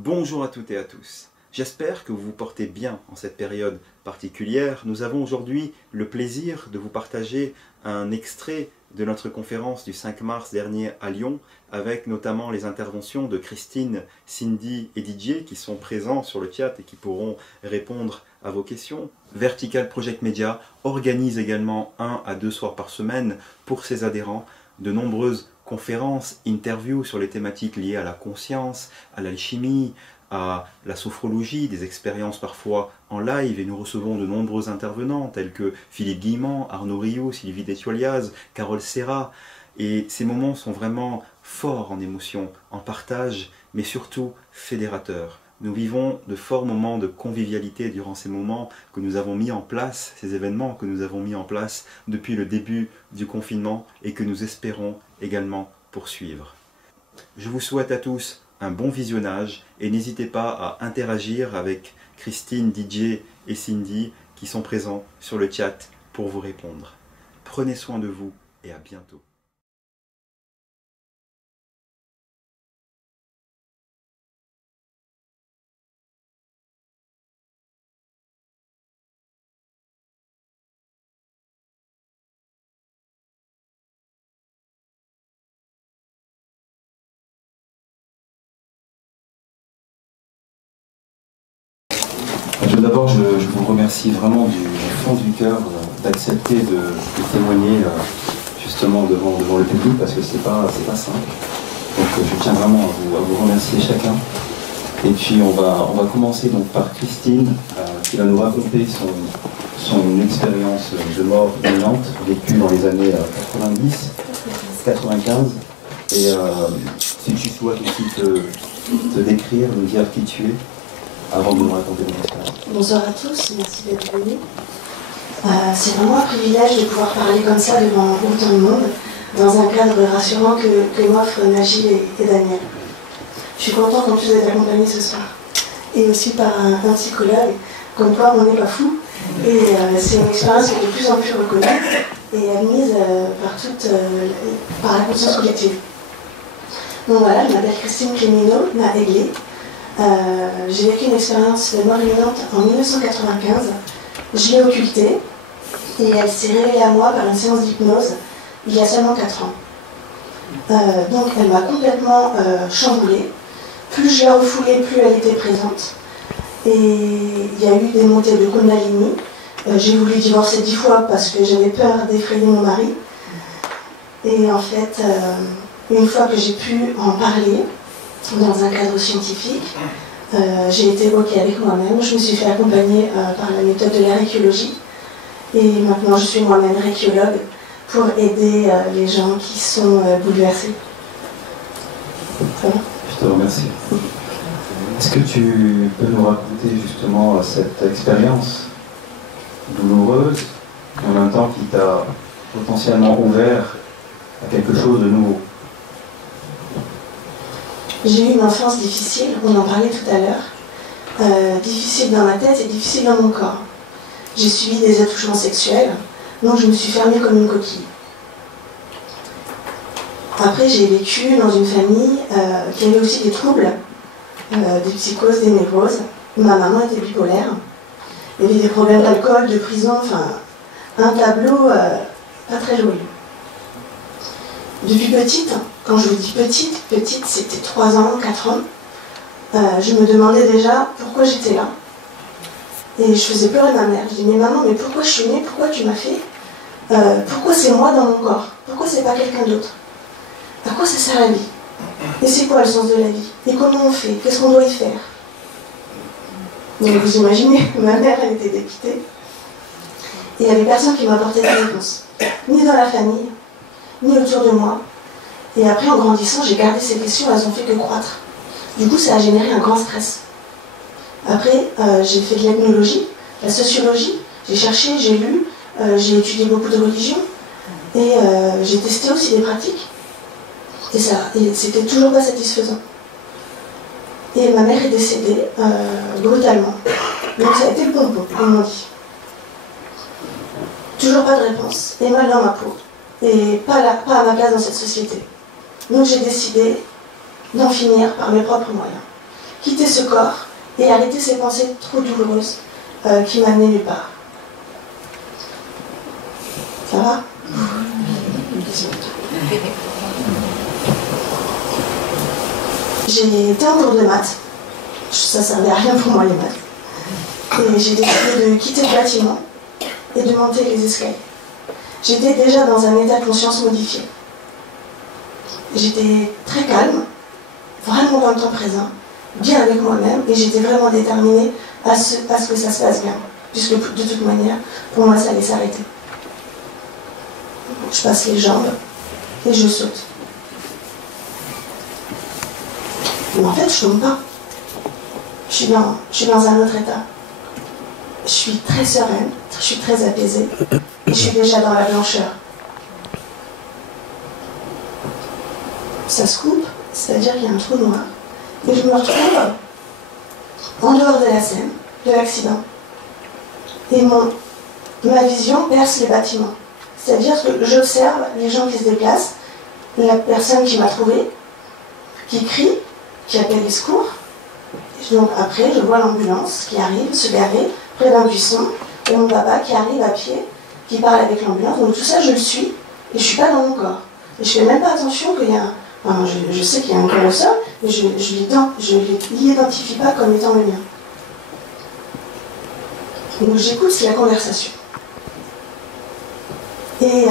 Bonjour à toutes et à tous. J'espère que vous vous portez bien en cette période particulière. Nous avons aujourd'hui le plaisir de vous partager un extrait de notre conférence du 5 mars dernier à Lyon, avec notamment les interventions de Christine, Cindy et Didier qui sont présents sur le chat et qui pourront répondre à vos questions. Vertical Project Media organise également 1 à 2 soirs par semaine pour ses adhérents de nombreuses conférences, interviews sur les thématiques liées à la conscience, à l'alchimie, à la sophrologie, des expériences parfois en live, et nous recevons de nombreux intervenants tels que Philippe Guillemant, Arnaud Rioux, Sylvie Descholiaz, Carole Serra, et ces moments sont vraiment forts en émotion, en partage, mais surtout fédérateurs. Nous vivons de forts moments de convivialité durant ces moments que nous avons mis en place, ces événements que nous avons mis en place depuis le début du confinement et que nous espérons également poursuivre. Je vous souhaite à tous un bon visionnage et n'hésitez pas à interagir avec Christine, Didier et Cindy qui sont présents sur le chat pour vous répondre. Prenez soin de vous et à bientôt. D'abord, je vous remercie vraiment du fond du cœur d'accepter de témoigner justement devant le public parce que c'est pas simple. Donc je tiens vraiment à vous remercier chacun. Et puis on va commencer donc par Christine qui va nous raconter son expérience de mort imminente vécue dans les années 90, 95. Et si tu souhaites aussi te décrire, nous dire qui tu es, avant de nous raconter ton expérience. Bonsoir à tous, merci d'être venus. C'est vraiment un privilège de pouvoir parler comme ça devant autant de monde, dans un cadre rassurant que m'offrent Najib et Daniel. Je suis contente en plus d'être accompagnée ce soir. Et aussi par un psychologue, comme quoi on n'est pas fou. Et c'est une expérience qui est de plus en plus reconnue et admise par la conscience collective. Donc voilà, je m'appelle Christine Clémineau, Naéglé. J'ai vécu une expérience de mort imminente en 1995. Je l'ai occultée et elle s'est révélée à moi par une séance d'hypnose il y a seulement 4 ans. Donc elle m'a complètement chamboulée. Plus je l'ai refoulée, plus elle était présente. Et il y a eu des montées de Kundalini. J'ai voulu divorcer 10 fois parce que j'avais peur d'effrayer mon mari. Et en fait, une fois que j'ai pu en parler, dans un cadre scientifique, j'ai été OK avec moi-même. Je me suis fait accompagner par la méthode de la réikiologie. Et maintenant, je suis moi-même réikiologue pour aider les gens qui sont bouleversés. Ça va ? Je te remercie. Est-ce que tu peux nous raconter justement cette expérience douloureuse, en même temps qui t'a potentiellement ouvert à quelque chose de nouveau ? J'ai eu une enfance difficile, on en parlait tout à l'heure, difficile dans ma tête et difficile dans mon corps. J'ai subi des attouchements sexuels, donc je me suis fermée comme une coquille. Après, j'ai vécu dans une famille qui avait aussi des troubles, des psychoses, des névroses. Ma maman était bipolaire. Il y avait des problèmes d'alcool, de prison, enfin, un tableau pas très joli. Depuis petite, quand je vous dis petite c'était 3 ans, 4 ans, je me demandais déjà pourquoi j'étais là. Et je faisais pleurer ma mère. Je dis, mais maman, mais pourquoi je suis née? Pourquoi tu m'as fait? Pourquoi c'est moi dans mon corps? Pourquoi c'est pas quelqu'un d'autre? À quoi ça sert la vie? Et c'est quoi le sens de la vie? Et comment on fait? Qu'est-ce qu'on doit y faire? Donc vous imaginez, ma mère, elle était dépitée. Et il n'y avait personne qui m'apportait des réponses. Ni dans la famille, ni autour de moi. Et après, en grandissant, j'ai gardé ces questions, elles ont fait que croître. Du coup, ça a généré un grand stress. Après, j'ai fait de l'ethnologie, la sociologie, j'ai cherché, j'ai lu, j'ai étudié beaucoup de religions, et j'ai testé aussi des pratiques. Et c'était toujours pas satisfaisant. Et ma mère est décédée brutalement. Donc ça a été le bonbon, comme on dit. Toujours pas de réponse, et mal dans ma peau. Et pas à ma place dans cette société. Donc j'ai décidé d'en finir par mes propres moyens. quitter ce corps et arrêter ces pensées trop douloureuses qui m'amenaient nulle part. Ça va? J'ai été en cours de maths. Ça servait à rien pour moi les maths. Et j'ai décidé de quitter le bâtiment et de monter les escaliers. J'étais déjà dans un état de conscience modifié. J'étais très calme, vraiment dans le temps présent, bien avec moi-même, et j'étais vraiment déterminée à ce que ça se passe bien, puisque de toute manière, pour moi, ça allait s'arrêter. Je passe les jambes et je saute. Mais en fait, je tombe pas. Je suis dans un autre état. Je suis très sereine, je suis très apaisée, et je suis déjà dans la blancheur. Ça se coupe, c'est-à-dire qu'il y a un trou noir, et je me retrouve en dehors de la scène, de l'accident. Et ma vision perce les bâtiments. C'est-à-dire que j'observe les gens qui se déplacent, la personne qui m'a trouvée, qui crie, qui appelle les secours. Et donc après, je vois l'ambulance qui arrive, se garer près d'un buisson, et mon papa qui arrive à pied, qui parle avec l'ambulance. Donc tout ça, je le suis, et je ne suis pas dans mon corps. Et je ne fais même pas attention qu'il y a Enfin, je sais qu'il y a un corps au sol, mais je ne l'identifie pas comme étant le mien. Donc j'écoute la conversation. Et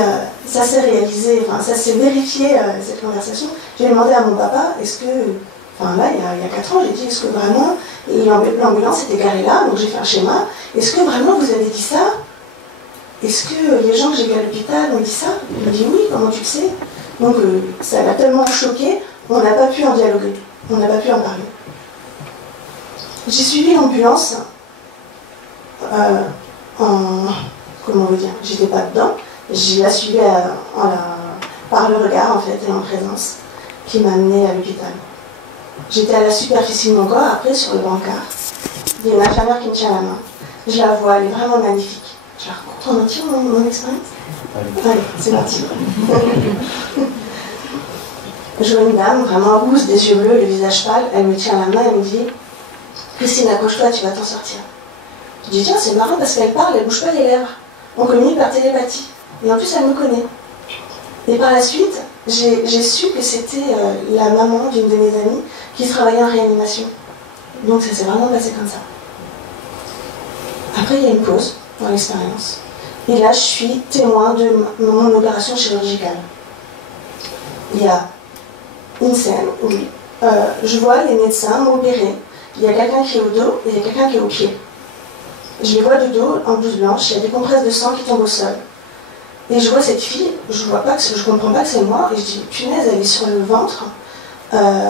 ça s'est réalisé, enfin ça s'est vérifié, cette conversation. J'ai demandé à mon papa, est-ce que, enfin là, il y a 4 ans, j'ai dit, est-ce que vraiment, l'ambulance était garée là, donc j'ai fait un schéma, est-ce que vraiment vous avez dit ça? Est-ce que les gens que j'ai vus à l'hôpital ont dit ça? Il m'a dit oui, comment tu le sais? Donc ça l'a tellement choqué, on n'a pas pu en dialoguer, on n'a pas pu en parler. J'ai suivi l'ambulance comment vous dire, j'étais pas dedans, je la suivais par le regard en fait et en présence qui m'a amenée à l'hôpital. J'étais à la superficie de mon corps, après sur le brancard, il y a une infirmière qui me tient la main. Je la vois, elle est vraiment magnifique. Je la raconte en entier mon expérience. Allez, c'est parti. Je vois une dame vraiment rousse, des yeux bleus, le visage pâle, elle me tient la main et me dit « Christine, accroche-toi, tu vas t'en sortir. » Je dis « Tiens, c'est marrant parce qu'elle parle, elle bouge pas les lèvres. On communique par télépathie. Et en plus, elle me connaît. » Et par la suite, j'ai su que c'était la maman d'une de mes amies qui travaillait en réanimation. Donc ça s'est vraiment passé comme ça. Après, il y a une pause dans l'expérience. Et là, je suis témoin de mon opération chirurgicale. Il y a une scène où je vois les médecins m'opérer. Il y a quelqu'un qui est au dos et il y a quelqu'un qui est au pied. Je les vois de dos en blouse blanche, il y a des compresses de sang qui tombent au sol. Et je vois cette fille, je comprends pas que c'est moi, et je dis, punaise, elle est sur le ventre,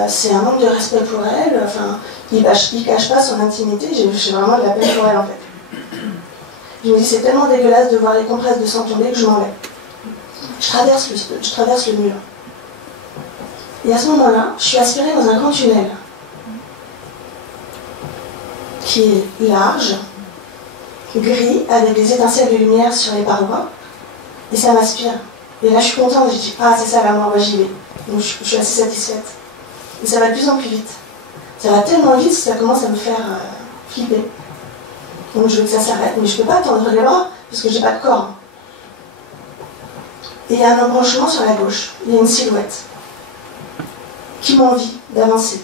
c'est un manque de respect pour elle, enfin, il cache pas son intimité, j'ai vraiment de la peine pour elle en fait. Je me dis, c'est tellement dégueulasse de voir les compresses de sang tomber que je m'en vais. Je traverse le mur. Et à ce moment-là, je suis aspirée dans un grand tunnel qui est large, gris, avec des étincelles de lumière sur les parois, et ça m'aspire. Et là, je suis contente, je dis, ah, c'est ça la mort, moi j'y vais. Donc je suis assez satisfaite. Et ça va de plus en plus vite. Ça va tellement vite que ça commence à me faire flipper. Donc je veux que ça s'arrête, mais je ne peux pas tendre les bras, parce que j'ai pas de corps. Et il y a un embranchement sur la gauche, il y a une silhouette qui m'envie d'avancer.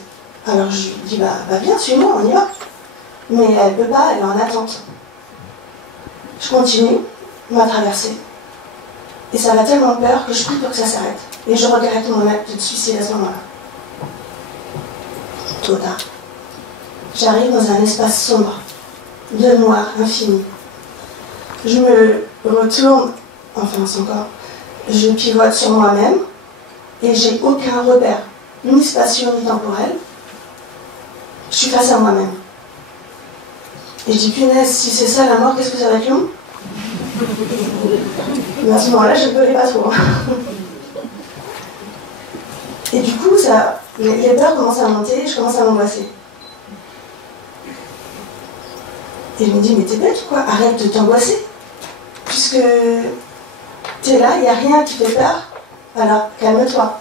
Alors je lui dis, bah viens, suis-moi, on y va. Mais elle ne peut pas, elle est en attente. Je continue ma traversée. Et ça m'a tellement peur que je prie pour que ça s'arrête. Et je regrette mon acte de suicide à ce moment-là. Trop tard. J'arrive dans un espace sombre, de noir, infini. Je me retourne, enfin son corps, je pivote sur moi-même et j'ai aucun repère, ni spatial ni temporel. Je suis face à moi-même. Et je dis, punaise, si c'est ça la mort, qu'est-ce que ça va être long? Mais à ce moment-là, je ne pleurais pas trop. Et du coup, les peurs commencent à monter, je commence à m'angoisser. Et je me dis, mais t'es bête ou quoi? Arrête de t'angoisser. Puisque t'es là, il n'y a rien qui fait peur, alors calme-toi.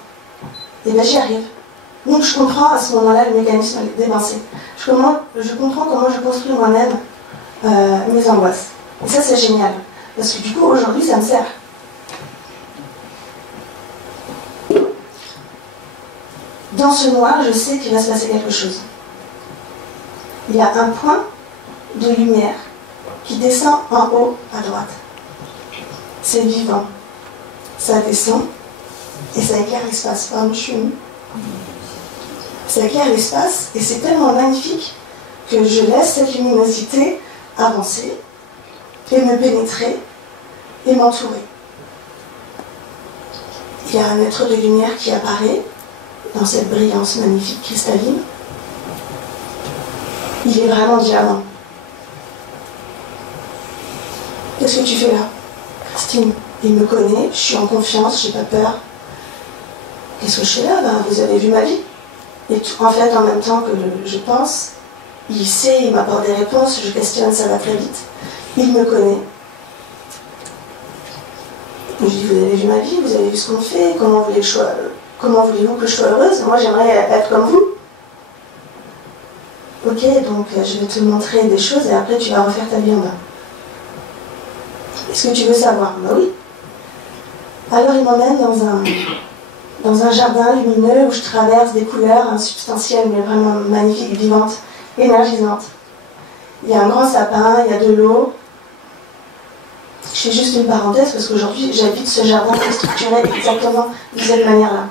Et bien j'y arrive. Donc je comprends à ce moment-là le mécanisme d'évincé. Je comprends comment je construis moi-même mes angoisses. Et ça, c'est génial. Parce que du coup, aujourd'hui, ça me sert. Dans ce noir, je sais qu'il va se passer quelque chose. Il y a un point de lumière qui descend en haut à droite. C'est vivant. Ça descend et ça éclaire l'espace. Pardon, je suis nue. Ça éclaire l'espace et c'est tellement magnifique que je laisse cette luminosité avancer et me pénétrer et m'entourer. Il y a un être de lumière qui apparaît dans cette brillance magnifique cristalline. Il est vraiment diamant. Qu'est-ce que tu fais là, Christine? Il me connaît, je suis en confiance, j'ai pas peur. Qu'est-ce que je fais là? Ben, vous avez vu ma vie. Et en fait, en même temps que je pense, il sait, il m'apporte des réponses, je questionne, ça va très vite. Il me connaît. Je dis, vous avez vu ma vie, vous avez vu ce qu'on fait, comment voulez-vous que je sois heureuse? Moi, j'aimerais être comme vous. Ok, donc je vais te montrer des choses et après tu vas refaire ta vie en bas. Est-ce que tu veux savoir? Ben oui. Alors il m'emmène dans un jardin lumineux où je traverse des couleurs insubstantielles mais vraiment magnifiques, vivantes, énergisantes. Il y a un grand sapin, il y a de l'eau. Je fais juste une parenthèse parce qu'aujourd'hui j'habite ce jardin qui est structuré exactement de cette manière-là.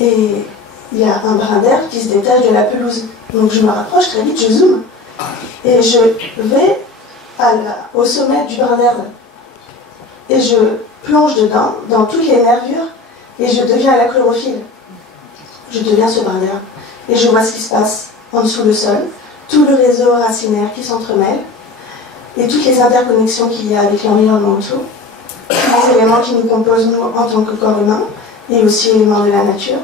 Et il y a un brin d'herbe qui se détache de la pelouse. Donc je me rapproche très vite, je zoome. Et je vais au sommet du brin d'herbe. Et je plonge dedans, dans toutes les nervures, et je deviens la chlorophylle. Je deviens ce brin d'herbe. Et je vois ce qui se passe en dessous le sol, tout le réseau racinaire qui s'entremêle, et toutes les interconnexions qu'il y a avec l'environnement autour, les éléments qui nous composent, nous, en tant que corps humain, et aussi éléments de la nature.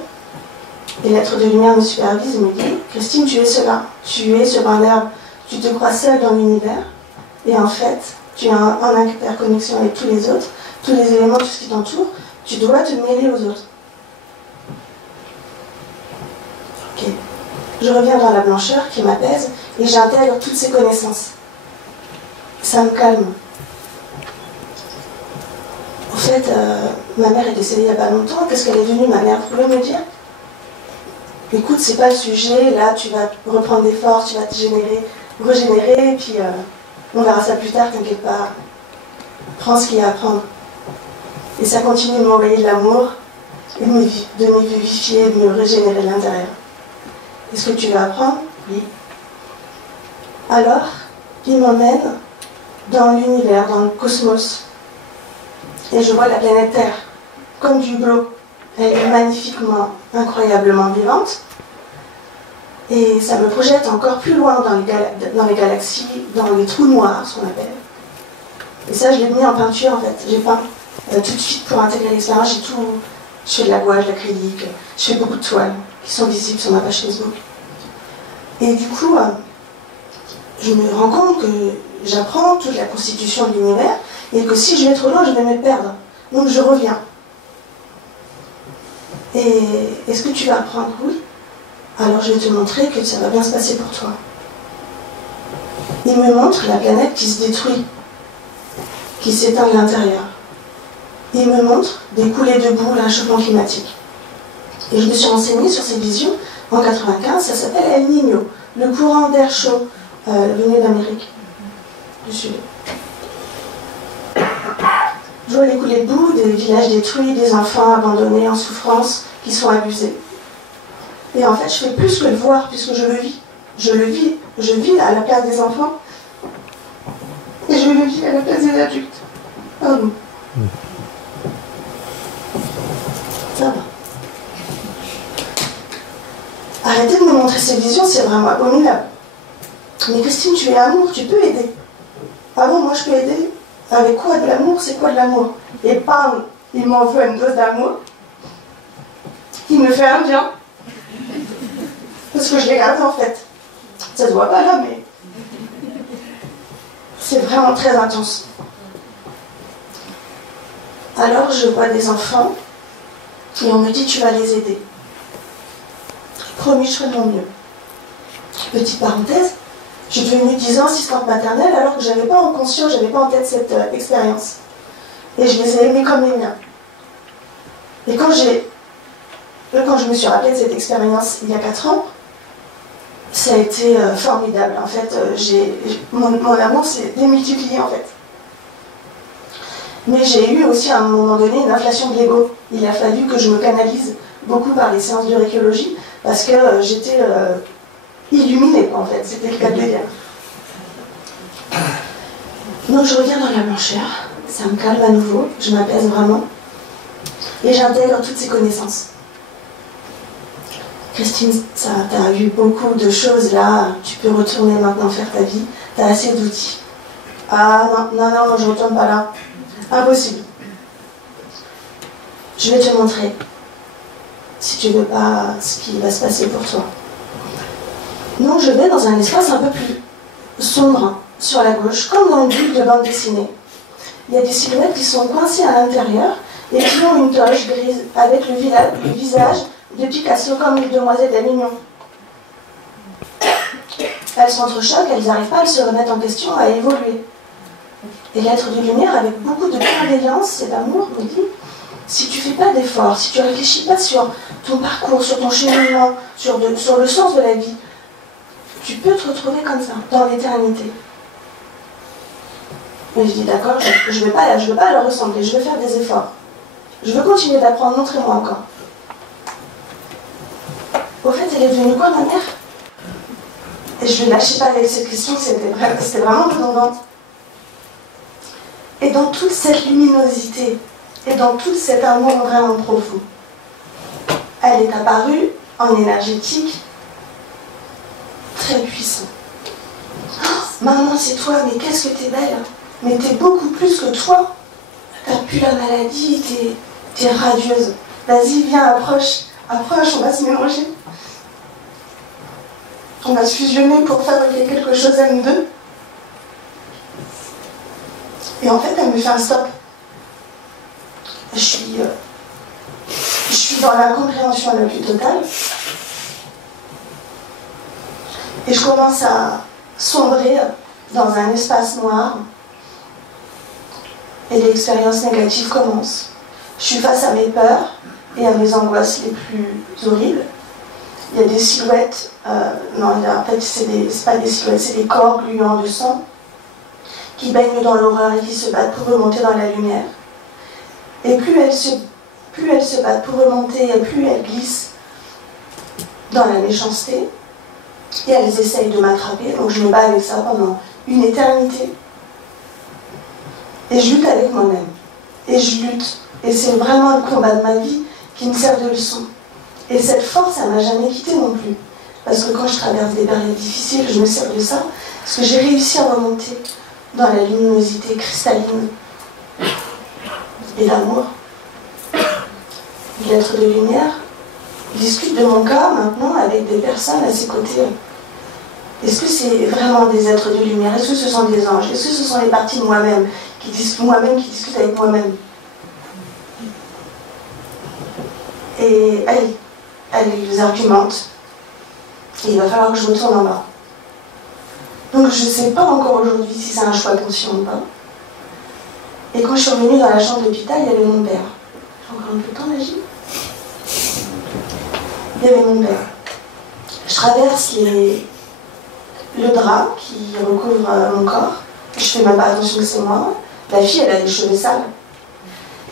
Et l'être de lumière me supervise et me dit, Christine, tu es cela, tu es ce brin d'herbe, tu te crois seule dans l'univers, et en fait, tu es en interconnexion avec tous les autres, tous les éléments, tout ce qui t'entoure, tu dois te mêler aux autres. Ok. Je reviens dans la blancheur qui m'apaise et j'intègre toutes ces connaissances. Ça me calme. En fait, ma mère est décédée il n'y a pas longtemps. Qu'est-ce qu'elle est devenue, ma mère? Vous pouvez me dire? Écoute, c'est pas le sujet. Là, tu vas reprendre des forces, tu vas te régénérer, et puis on verra ça plus tard, t'inquiète pas. Prends ce qu'il y a à prendre. Et ça continue de m'envoyer de l'amour, et de me vivifier, de me régénérer de l'intérieur. Est-ce que tu vas apprendre? Oui. Alors, il m'emmène dans l'univers, dans le cosmos. Et je vois la planète Terre, comme du glow. Elle est magnifiquement, incroyablement vivante. Et ça me projette encore plus loin dans les galaxies, dans les trous noirs, ce qu'on appelle. Et ça, je l'ai mis en peinture, en fait. J'ai peint tout de suite pour intégrer l'expérience. Je fais de la gouache, de l'acrylique, je fais beaucoup de toiles qui sont visibles sur ma page Facebook. Et du coup, je me rends compte que j'apprends toute la constitution de l'univers et que si je vais trop loin, je vais me perdre. Donc je reviens. Et est-ce que tu vas apprendre? Oui. Alors je vais te montrer que ça va bien se passer pour toi. Il me montre la planète qui se détruit, qui s'éteint de l'intérieur. Il me montre des coulées de boue, l'réchauffement climatique. Et je me suis renseignée sur ces visions. En 1995, ça s'appelle El Niño, le courant d'air chaud venu d'Amérique du Sud. Je vois les coulées de boue, des villages détruits, des enfants abandonnés en souffrance, qui sont abusés. Et en fait, je fais plus que le voir, puisque je le vis. Je vis à la place des enfants, et je le vis à la place des adultes. Pardon. Ça va. Arrêtez de me montrer ces visions, c'est vraiment abominable. Mais Christine, tu es amour, tu peux aider. Ah bon, moi je peux aider? Avec quoi? De l'amour? C'est quoi de l'amour? Et bam, il m'envoie une dose d'amour. Il me fait un bien. Parce que je l'ai gardé en fait. Ça se voit pas là, mais c'est vraiment très intense. Alors je vois des enfants Et on me dit, tu vas les aider. Promis, je ferai de mon mieux. Petite parenthèse, je suis devenue 10 ans assistante maternelle alors que je n'avais pas en conscience, je n'avais pas en tête cette expérience. Et je les ai aimés comme les miens. Et quand je me suis rappelée de cette expérience il y a 4 ans, ça a été formidable. En fait, mon amour s'est démultiplié en fait. Mais j'ai eu aussi à un moment donné une inflation de l'ego. Il a fallu que je me canalise beaucoup par les séances de récologie parce que j'étais illuminée en fait, c'était le cas de le dire. Donc je reviens dans la blancheur, ça me calme à nouveau, je m'apaise vraiment et j'intègre toutes ces connaissances. Christine, tu as eu beaucoup de choses là, tu peux retourner maintenant faire ta vie, tu as assez d'outils. Ah non, je ne retourne pas là. Impossible. Je vais te montrer, si tu veux pas, ce qui va se passer pour toi. Donc je vais dans un espace un peu plus sombre, sur la gauche, comme dans une bulle de bande dessinée. Il y a des silhouettes qui sont coincées à l'intérieur et qui ont une toge grise avec le visage de Picasso comme les demoiselles d'Avignon. Elles s'entrechoquent, elles n'arrivent pas à se remettre en question, à évoluer. Et l'être de lumière, avec beaucoup de bienveillance et d'amour, me dit, si tu ne fais pas d'efforts, si tu ne réfléchis pas sur ton parcours, sur ton cheminement, sur le sens de la vie, tu peux te retrouver comme ça, dans l'éternité. Et je dis, d'accord, je ne vais pas leur ressembler, je vais faire des efforts. Je veux continuer d'apprendre, montrez-moi encore. Au fait, elle est devenue quoi, ma mère? Et je ne lâchais pas avec cette question, c'était vraiment redondante. Et dans toute cette luminosité, et dans tout cet amour vraiment profond, elle est apparue en énergétique très puissant. Oh, maman, c'est toi, mais qu'est-ce que t'es belle! Mais t'es beaucoup plus que toi. T'as plus la maladie, t'es radieuse. Vas-y, viens, approche, on va se mélanger. On va se fusionner pour fabriquer quelque chose à nous deux. Et en fait, elle me fait un stop. Je suis dans l'incompréhension la plus totale. Et je commence à sombrer dans un espace noir. Et l'expérience négative commence. Je suis face à mes peurs et à mes angoisses les plus horribles. Il y a des silhouettes, en fait, c'est pas des silhouettes, c'est des corps gluants de sang qui baignent dans l'horreur et qui se battent pour remonter dans la lumière. Et plus elles se battent pour remonter, et plus elles glissent dans la méchanceté. Et elles essayent de m'attraper, donc je me bats avec ça pendant une éternité. Et je lutte avec moi-même. Et je lutte. Et c'est vraiment le combat de ma vie qui me sert de leçon. Et cette force, elle ne m'a jamais quittée non plus. Parce que quand je traverse des périodes difficiles, je me sers de ça. Parce que j'ai réussi à remonter dans la luminosité cristalline et d'amour. L'être de lumière discute de mon cas maintenant avec des personnes à ses côtés. Est-ce que c'est vraiment des êtres de lumière? Est-ce que ce sont des anges? Est-ce que ce sont les parties de moi-même qui discutent avec moi-même? Et elle les argumente. Et il va falloir que je retourne en bas. Donc je ne sais pas encore aujourd'hui si c'est un choix conscient ou pas. Et quand je suis revenue dans la chambre d'hôpital, il y avait mon père. J'ai encore un peu de temps, Magie? Il y avait mon père. Je traverse le drap qui recouvre mon corps. Je fais même pas attention que c'est moi. La fille, elle a des cheveux sales.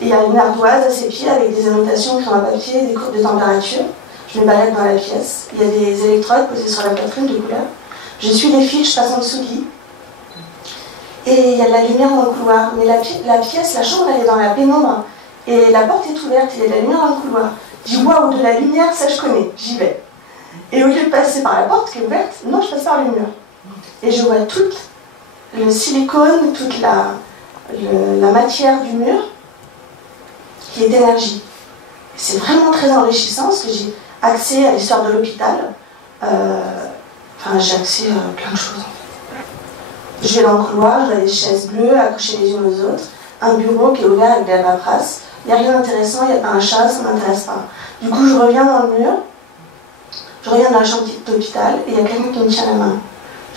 Et il y a une ardoise à ses pieds avec des annotations écrites en papier, des courbes de température. Je me balade dans la pièce. Il y a des électrodes posées sur la poitrine de couleur. Je suis les fils, je passe en dessous du lit. Et il y a de la lumière dans le couloir. Mais la pièce, la chambre, elle est dans la pénombre. Et la porte est ouverte, il y a de la lumière dans le couloir. Je dis waouh, de la lumière, ça je connais, j'y vais. Et au lieu de passer par la porte qui est ouverte, non, je passe par le mur. Et je vois tout le silicone, toute la matière du mur qui est d'énergie. C'est vraiment très enrichissant parce que j'ai accès à l'histoire de l'hôpital. J'ai accès à plein de choses. Je vais dans le couloir, je vois des chaises bleues accrochées les unes aux autres, un bureau qui est ouvert avec de la paperasse, Il n'y a rien d'intéressant, il n'y a pas un chat, ça ne m'intéresse pas. Du coup, je reviens dans le mur, je reviens dans la chambre d'hôpital et il y a quelqu'un qui me tient la main.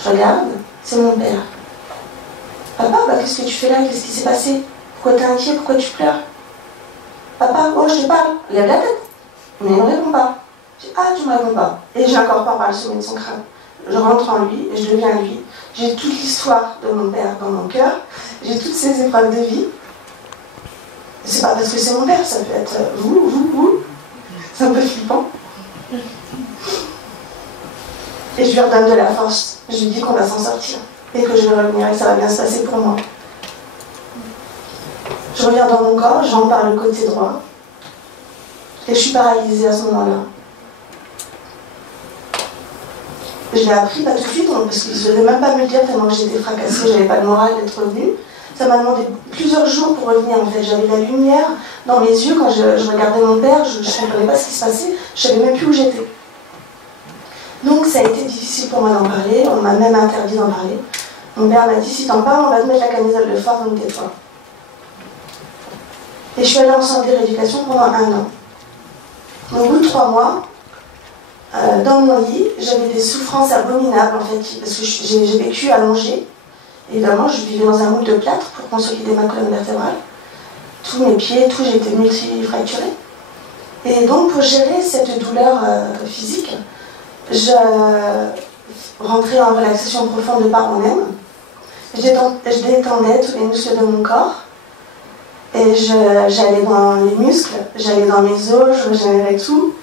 Je regarde, c'est mon père. Papa, bah, qu'est-ce que tu fais là? Qu'est-ce qui s'est passé? Pourquoi t'es inquiet? Pourquoi tu pleures? Papa, oh, je te parle, lève la tête. Mais il ne me répond pas. Je dis, ah, tu ne me réponds pas. Et j'ai encore pas par le sommet de son crâne. Je rentre en lui et je deviens lui. J'ai toute l'histoire de mon père dans mon cœur. J'ai toutes ses épreuves de vie. C'est pas parce que c'est mon père, ça peut être vous. C'est un peu flippant. Et je lui redonne de la force. Je lui dis qu'on va s'en sortir. Et que je vais revenir et que ça va bien se passer pour moi. Je reviens dans mon corps, j'en par le côté droit. Et je suis paralysée à ce moment-là. Je l'ai appris pas tout de suite, parce qu'ils ne devaient même pas me le dire tellement que j'étais fracassée, j'avais pas le moral d'être revenue. Ça m'a demandé plusieurs jours pour revenir en fait. J'avais la lumière dans mes yeux quand je regardais mon père, je ne comprenais pas ce qui se passait, je ne savais même plus où j'étais. Donc ça a été difficile pour moi d'en parler, on m'a même interdit d'en parler. Mon père m'a dit, si t'en parles, on va te mettre la camisole de force, donc tais-toi. Et je suis allée en centre de rééducation pendant 1 an. Au bout de 3 mois, dans mon lit, j'avais des souffrances abominables en fait, parce que j'ai vécu allongée. Évidemment, je vivais dans un moule de plâtre pour consolider ma colonne vertébrale. Tous mes pieds, tout, j'ai été multifracturée. Et donc, pour gérer cette douleur physique, je rentrais en relaxation profonde de par moi-même. Je détendais tous les muscles de mon corps. Et j'allais dans les muscles, j'allais dans mes os, je générais tout.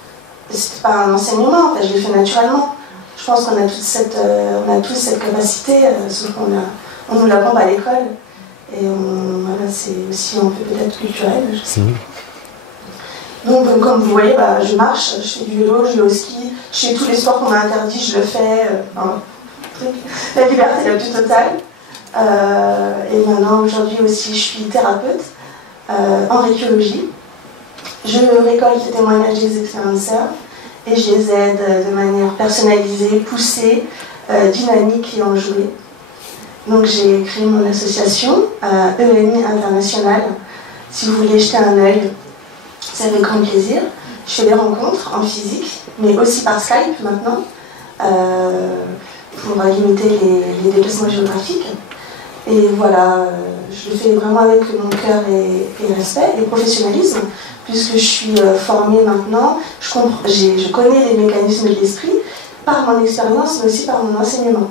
C'était pas un enseignement, en fait, je l'ai fait naturellement. Je pense qu'on a tous cette capacité, sauf qu'on nous l'apprend pas à l'école. Et voilà, c'est aussi un peu peut-être culturel, je sais. Donc, comme vous voyez, bah, je marche, je fais du vélo, je vais au ski, je fais tous les sports qu'on m'a interdits, je le fais. La liberté la plus totale. Et maintenant, aujourd'hui aussi, je suis thérapeute en rétiologie. Je récolte les témoignages des experienceurs et je les aide de manière personnalisée, poussée, dynamique et enjouée. Donc j'ai créé mon association, EMI International. Si vous voulez jeter un œil, c'est avec grand plaisir. Je fais des rencontres en physique, mais aussi par Skype maintenant, pour limiter les déplacements géographiques. Et voilà, je le fais vraiment avec mon cœur et respect et professionnalisme, puisque je suis formée maintenant, je connais les mécanismes de l'esprit par mon expérience, mais aussi par mon enseignement.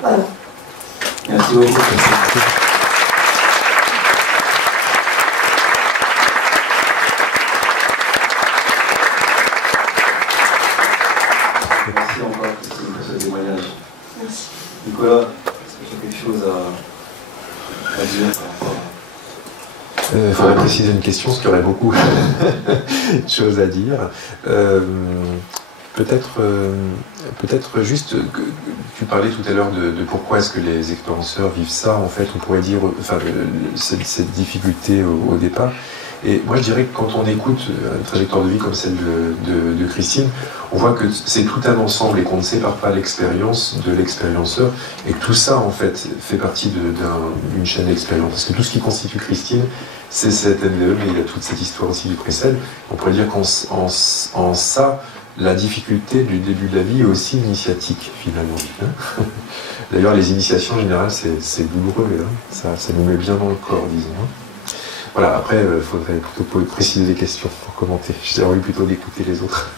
Voilà. Merci beaucoup. Merci encore, Christine, pour ce témoignage. Merci. Nicolas, est-ce que tu as quelque chose à dire? Il faudrait préciser une question, parce qu'il y aurait beaucoup de choses à dire. Peut-être juste, tu parlais tout à l'heure de pourquoi est-ce que les expérienceurs vivent ça, en fait, on pourrait dire, enfin, cette difficulté au départ. Et moi, je dirais que quand on écoute une trajectoire de vie comme celle de Christine, on voit que c'est tout un ensemble et qu'on ne sépare pas l'expérience de l'expérienceur, et que tout ça, en fait, fait partie d'une chaîne d'expérience. Parce que tout ce qui constitue Christine, c'est cette MVE, mais il y a toute cette histoire aussi du précède. On pourrait dire qu'en ça, la difficulté du début de la vie est aussi initiatique, finalement. Hein. D'ailleurs, les initiations, en général, c'est douloureux. Hein. Ça nous met bien dans le corps, disons. Hein. Voilà, après, il faudrait plutôt préciser les questions pour commenter. J'ai envie plutôt d'écouter les autres.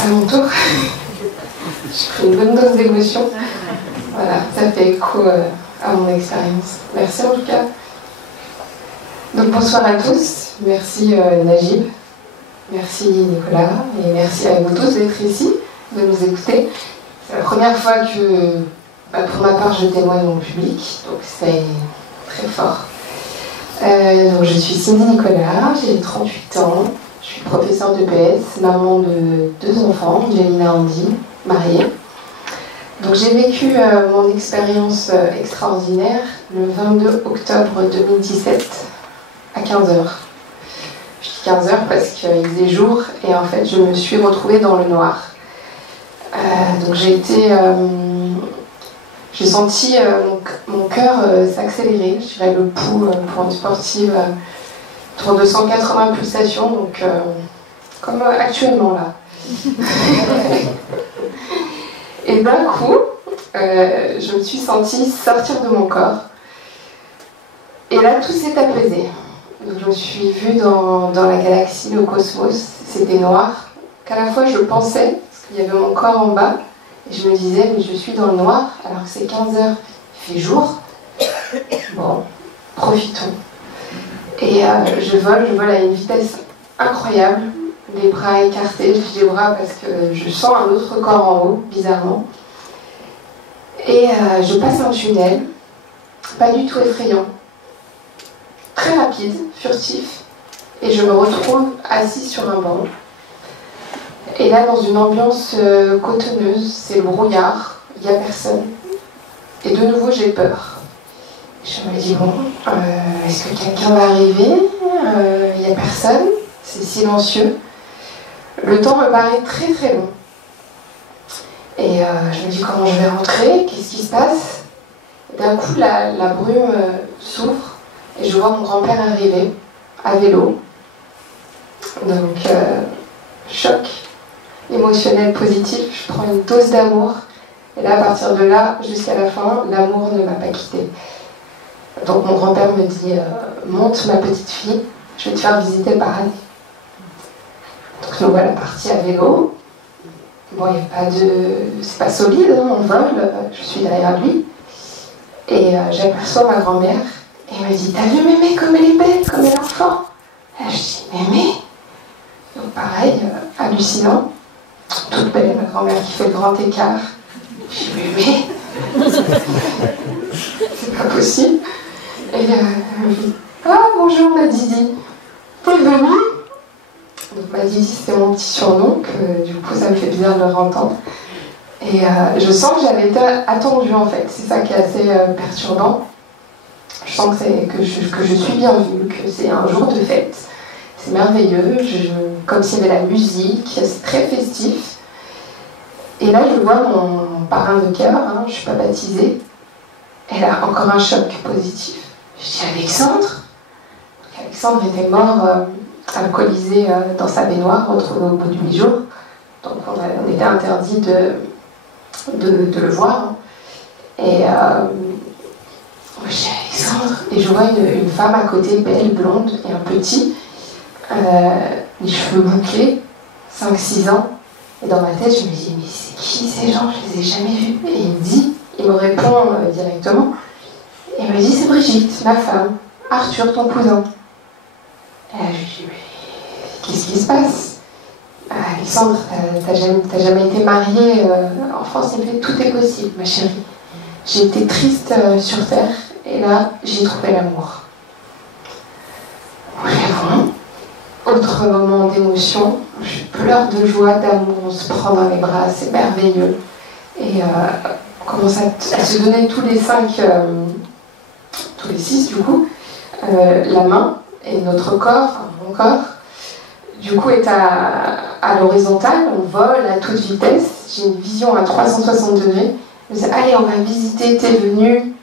À mon tour, je fais une bonne dose d'émotion. Voilà, ça fait écho à mon expérience. Merci en tout cas. Donc bonsoir à tous. Merci Najib. Merci Nicolas. Et merci à vous tous d'être ici, de nous écouter. C'est la première fois que, pour ma part, je témoigne en public. Donc c'est très fort. Donc je suis Cindy Nicolas, j'ai 38 ans. Je suis professeure de PS, maman de 2 enfants, Jelina et Andy, mariée. Donc j'ai vécu mon expérience extraordinaire le 22 octobre 2017 à 15h. Je dis 15h parce qu'il faisait jour et en fait je me suis retrouvée dans le noir. Donc j'ai été... j'ai senti mon cœur s'accélérer, je dirais le pouls pour une sportive autour de 180 pulsations, donc comme actuellement là. Et d'un coup, je me suis sentie sortir de mon corps. Et là, tout s'est apaisé. Donc, je me suis vue dans la galaxie, le cosmos, c'était noir. Qu'à la fois, je pensais, parce qu'il y avait mon corps en bas, et je me disais, mais je suis dans le noir, alors que c'est 15 heures, il fait jour. Bon, profitons. Et je vole à une vitesse incroyable, les bras écartés, je dis les bras parce que je sens un autre corps en haut, bizarrement. Et je passe un tunnel, pas du tout effrayant, très rapide, furtif, et je me retrouve assise sur un banc. Et là, dans une ambiance cotonneuse, c'est le brouillard, il n'y a personne. Et de nouveau, j'ai peur. Je me dis, bon, est-ce que quelqu'un va arriver? Il n'y a personne, c'est silencieux. Le temps me paraît très très long. Et je me dis, comment je vais rentrer? Qu'est-ce qui se passe? D'un coup, la brume s'ouvre et je vois mon grand-père arriver à vélo. Donc, choc émotionnel positif, je prends une dose d'amour. Et là, à partir de là, jusqu'à la fin, l'amour ne m'a pas quittée. Donc mon grand-père me dit, monte ma petite fille, je vais te faire visiter le paradis. Donc nous voilà partis à vélo. Bon, il n'y a pas de... c'est pas solide, hein, on vole, je suis derrière lui. Et j'aperçois ma grand-mère, et elle me dit, t'as vu Mémé comme elle est belle, comme elle est enfant? Et je dis, Mémé? Donc pareil, hallucinant, toute belle, ma grand-mère qui fait le grand écart. Je dis, Mémé? C'est pas possible. Et elle me dit, ah bonjour ma Didi, t'es venue? Donc ma Didi c'était mon petit surnom, que du coup ça me fait bizarre de le entendre. Et je sens que j'avais été attendue en fait, c'est ça qui est assez perturbant. Je sens que je suis bien vue, que c'est un jour de fête. C'est merveilleux, comme s'il y avait la musique, c'est très festif. Et là je vois mon parrain de cœur, hein, je ne suis pas baptisée. Et là encore un choc positif. Je dis Alexandre. Donc, Alexandre était mort alcoolisé dans sa baignoire, retrouvé au bout de 8 jours. Donc on était interdit de le voir. Et je dis Alexandre. Et je vois une femme à côté, belle, blonde, et un petit, les cheveux bouclés, 5-6 ans. Et dans ma tête, je me dis, mais c'est qui ces gens? Je les ai jamais vus. Et il me répond directement. Et il me dit, c'est Brigitte, ma femme, Arthur, ton cousin. Et là, je lui dis, mais qu'est-ce qui se passe? Alexandre, t'as jamais été mariée en France? Il me fait, tout est possible, ma chérie. J'ai été triste sur Terre, et là, j'ai trouvé l'amour. Bon. Autre moment d'émotion, je pleure de joie, d'amour, on se prend dans les bras, c'est merveilleux. Et on commence à se donner tous les 6 du coup, la main et notre corps, enfin mon corps, du coup est à l'horizontale, on vole à toute vitesse, j'ai une vision à 360 degrés, je me dis allez on va visiter, t'es venu,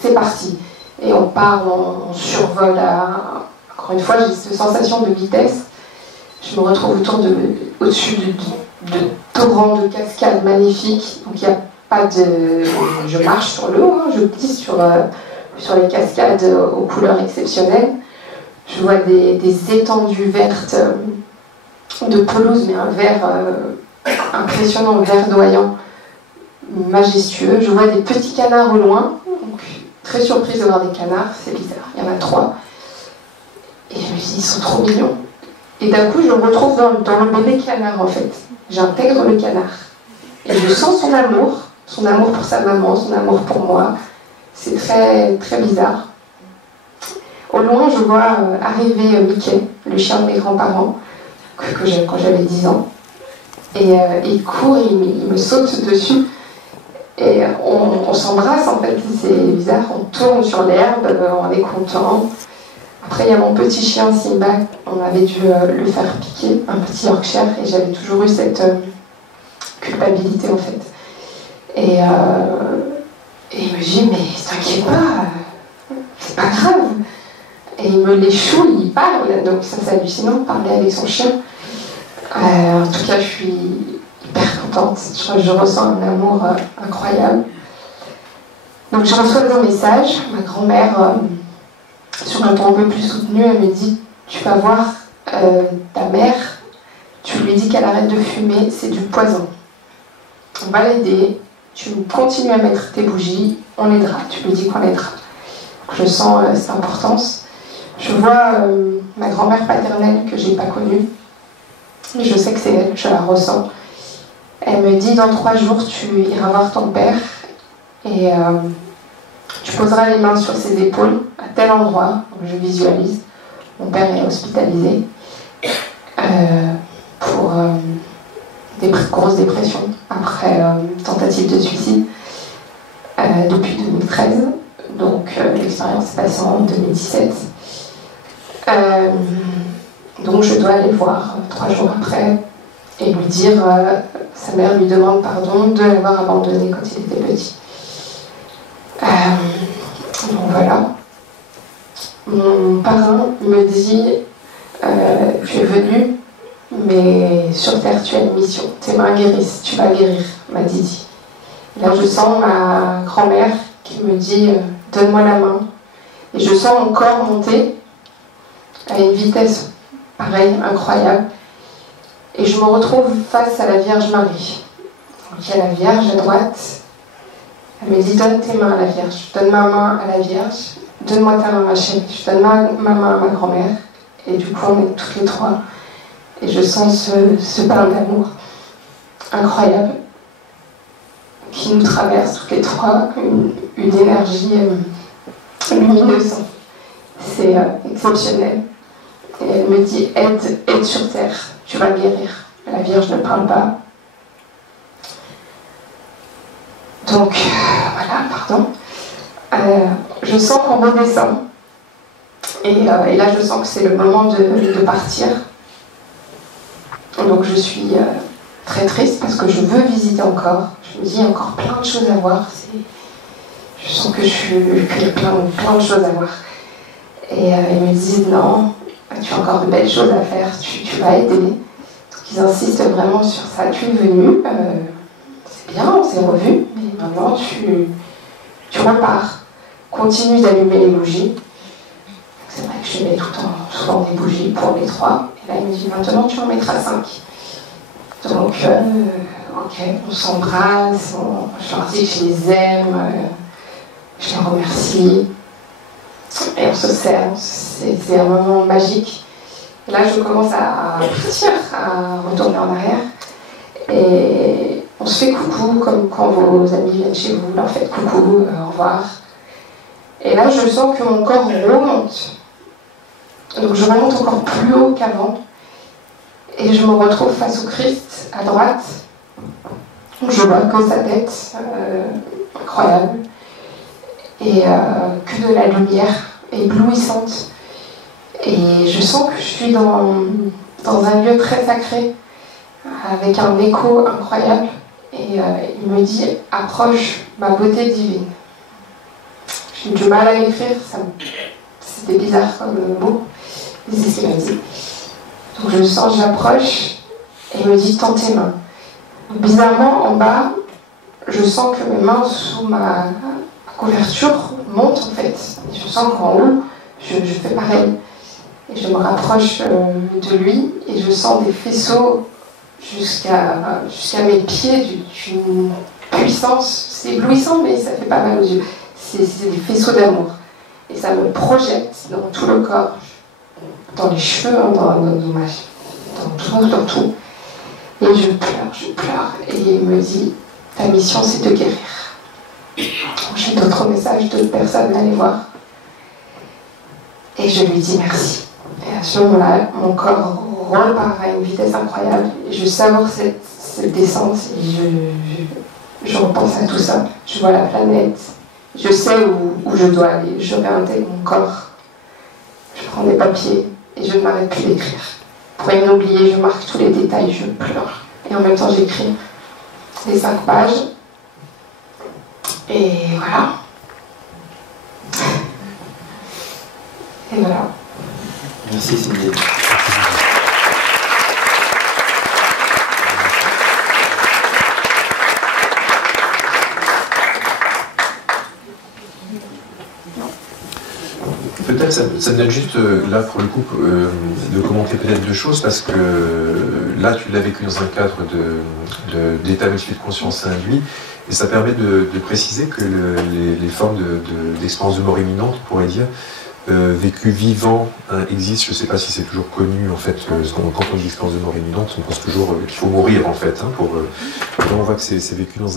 c'est parti. Et on part, on survole encore une fois j'ai cette sensation de vitesse, je me retrouve au-dessus de torrents de cascades magnifiques, donc il n'y a pas de... Je marche sur l'eau, hein, je glisse sur les cascades aux couleurs exceptionnelles. Je vois des étendues vertes de pelouse, mais un vert impressionnant, verdoyant, majestueux. Je vois des petits canards au loin, donc très surprise de voir des canards, c'est bizarre, il y en a 3. Et je me dis, ils sont trop mignons. Et d'un coup, je me retrouve dans le bébé canard en fait. J'intègre le canard. Et je sens son amour pour sa maman, son amour pour moi. C'est très, très bizarre. Au loin, je vois arriver Mickey, le chien de mes grands-parents, que j'avais quand j'avais 10 ans. Et il court, il me saute dessus. Et on s'embrasse en fait, c'est bizarre. On tourne sur l'herbe, on est content. Après, il y a mon petit chien Simba, on avait dû le faire piquer, un petit Yorkshire, et j'avais toujours eu cette culpabilité en fait. Et Et il me dit, mais t'inquiète pas, c'est pas grave. Et il me l'échoue, il parle, donc ça c'est hallucinant de parler avec son chien. En tout cas, je suis hyper contente, je ressens un amour incroyable. Donc je reçois un message, ma grand-mère, sur un ton un peu plus soutenu, elle me dit, tu vas voir ta mère, tu lui dis qu'elle arrête de fumer, c'est du poison. On va l'aider, tu continues à mettre tes bougies, on l'aidera, tu lui dis qu'on l'aidera. Je sens cette importance. Je vois ma grand-mère paternelle que je n'ai pas connue. Je sais que c'est elle, je la ressens. Elle me dit, dans 3 jours, tu iras voir ton père et tu poseras les mains sur ses épaules à tel endroit. Donc je visualise. Mon père est hospitalisé pour des grosses dépressions après tentative de suicide depuis 2013. Donc l'expérience s'est passée en 2017. Donc je dois aller le voir 3 jours après et lui dire, sa mère lui demande pardon de l'avoir abandonné quand il était petit. Donc voilà. Mon parrain me dit, tu es venu, mais sur Terre tu as une mission. Tes mains guérissent, tu vas guérir, m'a dit. Là je sens ma grand-mère qui me dit, donne-moi la main. Et je sens mon corps monter à une vitesse pareille, incroyable. Et je me retrouve face à la Vierge Marie. Donc il y a la Vierge à droite. Elle me dit, donne tes mains à la Vierge. Donne ma main à la Vierge. Donne-moi ta main, ma chérie. Je donne ma main à ma grand-mère. Et du coup, on est toutes les 3. Et je sens ce bain d'amour incroyable qui nous traverse toutes les 3. Une énergie lumineuse. C'est exceptionnel. Et elle me dit, aide sur terre, tu vas guérir. La Vierge ne parle pas. Donc, voilà, pardon. Je sens qu'on redescend. Et là, je sens que c'est le moment de partir. Donc, je suis très triste parce que je veux visiter encore. Je me dis, il y a encore plein de choses à voir. Je sens que qu'il y a plein de choses à voir. Et ils me disent, non, tu as encore de belles choses à faire, tu vas aider. Donc ils insistent vraiment sur ça. Tu es venu, c'est bien, on s'est revus, mais maintenant tu repars. Continue d'allumer les bougies. C'est vrai que je mets tout le temps souvent des bougies pour les 3. Et là il me dit, maintenant tu en mettras 5. Donc, ok, on s'embrasse, je leur dis que je les aime, je les remercie. Et on se serre, c'est un moment magique. Et là, je commence à partir, à retourner en arrière. Et on se fait coucou, comme quand vos amis viennent chez vous, leur faites coucou, au revoir. Et là, je sens que mon corps remonte. Donc je remonte encore plus haut qu'avant. Et je me retrouve face au Christ, à droite. Je vois que sa tête, incroyable. Et que de la lumière éblouissante. Et je sens que je suis dans un lieu très sacré, avec un écho incroyable. Et il me dit, approche ma beauté divine. J'ai du mal à l'écrire, c'était bizarre comme mot, mais c'est ce qu'il m'a dit. Donc je sens, j'approche, et il me dit, tends tes mains. Bizarrement, en bas, je sens que mes mains sous ma couverture montent en fait. Et je sens qu'en haut, je fais pareil. Et je me rapproche de lui, et je sens des faisceaux jusqu'à mes pieds, d'une puissance. C'est éblouissant, mais ça fait pas mal aux yeux. C'est des faisceaux d'amour. Et ça me projette dans tout le corps, dans les cheveux, dans tout. Et je pleure. Et il me dit, ta mission c'est de guérir. J'ai d'autres messages, d'autres personnes à aller voir. Et je lui dis merci. Et à ce moment-là, mon corps repart à une vitesse incroyable. Et je savoure cette descente et je repense à tout ça. Je vois la planète. Je sais où je dois aller. Je réintègre mon corps. Je prends des papiers et je ne m'arrête plus d'écrire. Pour rien oublier, je marque tous les détails, je pleure. Et en même temps, j'écris les 5 pages. Et voilà. Et voilà. Merci Cindy. Peut-être ça me donne juste, là pour le coup, de commenter peut-être deux choses, parce que là tu l'as vécu dans un cadre d'état modifié de conscience induit, et ça permet de préciser que les formes d'expérience de mort imminente, on pourrait dire, vécu vivant existe. Je ne sais pas si c'est toujours connu en fait. Quand on dit expérience de mort imminente, on pense toujours qu'il faut mourir en fait. Hein, là, on voit que c'est vécu dans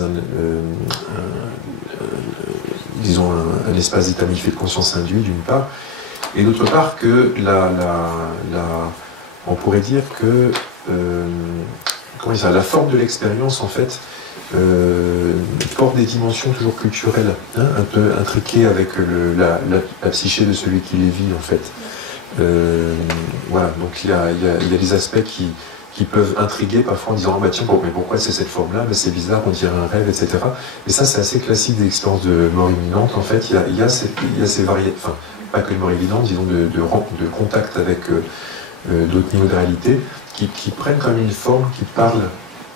disons un espace d'état modifié de conscience induit d'une part, et d'autre part que on pourrait dire que la forme de l'expérience en fait porte des dimensions toujours culturelles, hein, un peu intriquées avec la psyché de celui qui les vit en fait. Voilà, donc il y a des aspects qui peuvent intriguer parfois en disant ah bah tiens, mais pourquoi c'est cette forme-là, mais c'est bizarre, on dirait un rêve, etc. Et ça c'est assez classique des expériences de mort imminente en fait. Il y a ces variétés, enfin pas que de mort imminente, disons de contact avec d'autres niveaux de réalité qui prennent comme une forme, qui parlent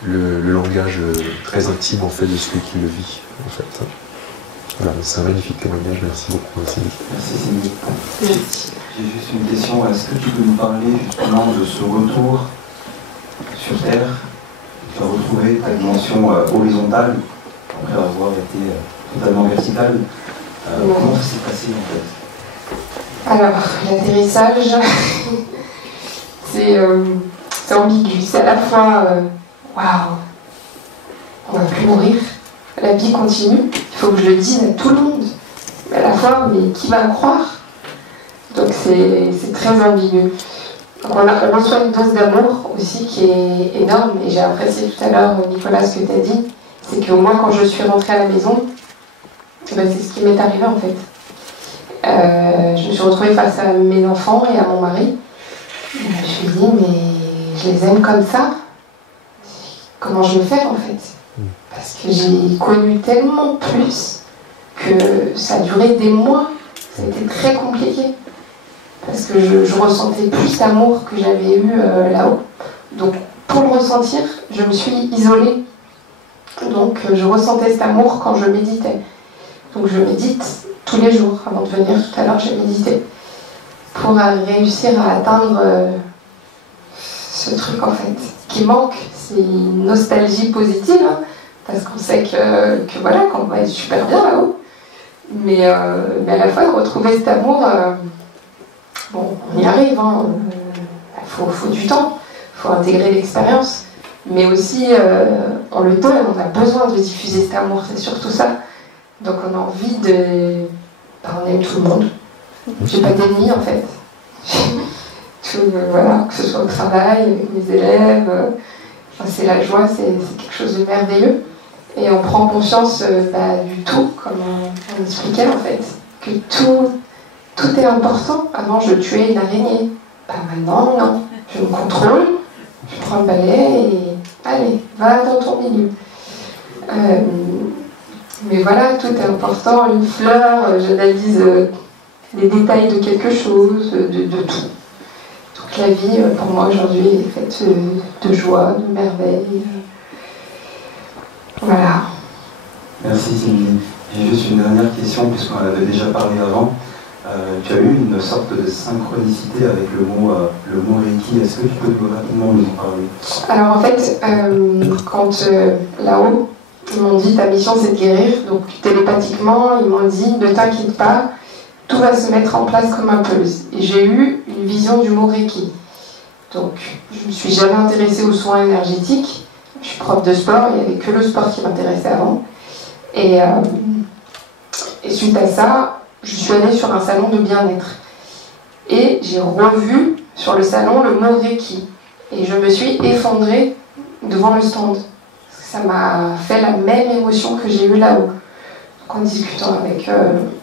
le langage très intime en fait de celui qui le vit en fait. Voilà, c'est un magnifique témoignage, merci beaucoup. Merci Cindy. J'ai juste une question, est-ce que tu peux nous parler justement de ce retour sur Terre, tu as retrouvé ta dimension horizontale après avoir été totalement verticale. Comment ça s'est passé en fait? Alors, l'atterrissage, c'est ambigu. C'est à la fois, waouh, on va plus mourir, la vie continue, il faut que je le dise à tout le monde. Mais à la fois, mais qui va me croire? Donc c'est très ambigu. Donc on reçoit une dose d'amour aussi qui est énorme, et j'ai apprécié tout à l'heure, Nicolas, ce que tu as dit, c'est qu'au moins quand je suis rentrée à la maison, ben, c'est ce qui m'est arrivé en fait. Je me suis retrouvée face à mes enfants et à mon mari. Je me suis dit, mais je les aime comme ça. Comment je vais faire en fait? Parce que j'ai connu tellement plus que ça a duré des mois. Ça a été très compliqué. Parce que je ressentais plus l'amour que j'avais eu là-haut. Donc pour le ressentir, je me suis isolée. Donc je ressentais cet amour quand je méditais. Donc je médite tous les jours. Avant de venir tout à l'heure, j'ai médité. Pour réussir à atteindre ce truc en fait qui manque. C'est une nostalgie positive, hein, parce qu'on sait que voilà, qu'on va être super bien là-haut. Mais à la fois, retrouver cet amour... Bon, on y arrive, hein. Faut du temps, il faut intégrer l'expérience, mais aussi on le donne, on a besoin de diffuser cet amour, c'est surtout ça. Donc on a envie de... on aime tout le monde. J'ai pas d'ennemis en fait. Voilà, que ce soit au travail, avec mes élèves, c'est la joie, c'est quelque chose de merveilleux. Et on prend conscience du tout, comme on expliquait en fait, que tout est important. Avant, je tuais une araignée. Maintenant, non. Je me contrôle, je prends le balai et allez, va dans ton milieu. Mais voilà, tout est important. Une fleur, j'analyse les détails de quelque chose, de tout. Donc la vie, pour moi, aujourd'hui, est faite de joie, de merveille. Voilà. Merci Cindy. J'ai juste une dernière question, puisqu'on en avait déjà parlé avant. Tu as eu une sorte de synchronicité avec le mot Reiki. Est-ce que tu peux rapidement nous en parler? Alors en fait, quand là-haut, ils m'ont dit ta mission c'est de guérir, donc télépathiquement, ils m'ont dit ne t'inquiète pas, tout va se mettre en place comme un puzzle. Et j'ai eu une vision du mot Reiki. Donc je ne me suis jamais intéressée aux soins énergétiques. Je suis prof de sport, il n'y avait que le sport qui m'intéressait avant. Et suite à ça, je suis allée sur un salon de bien-être. Et j'ai revu sur le salon le mot Reiki. Et je me suis effondrée devant le stand. Ça m'a fait la même émotion que j'ai eue là-haut. Donc en discutant avec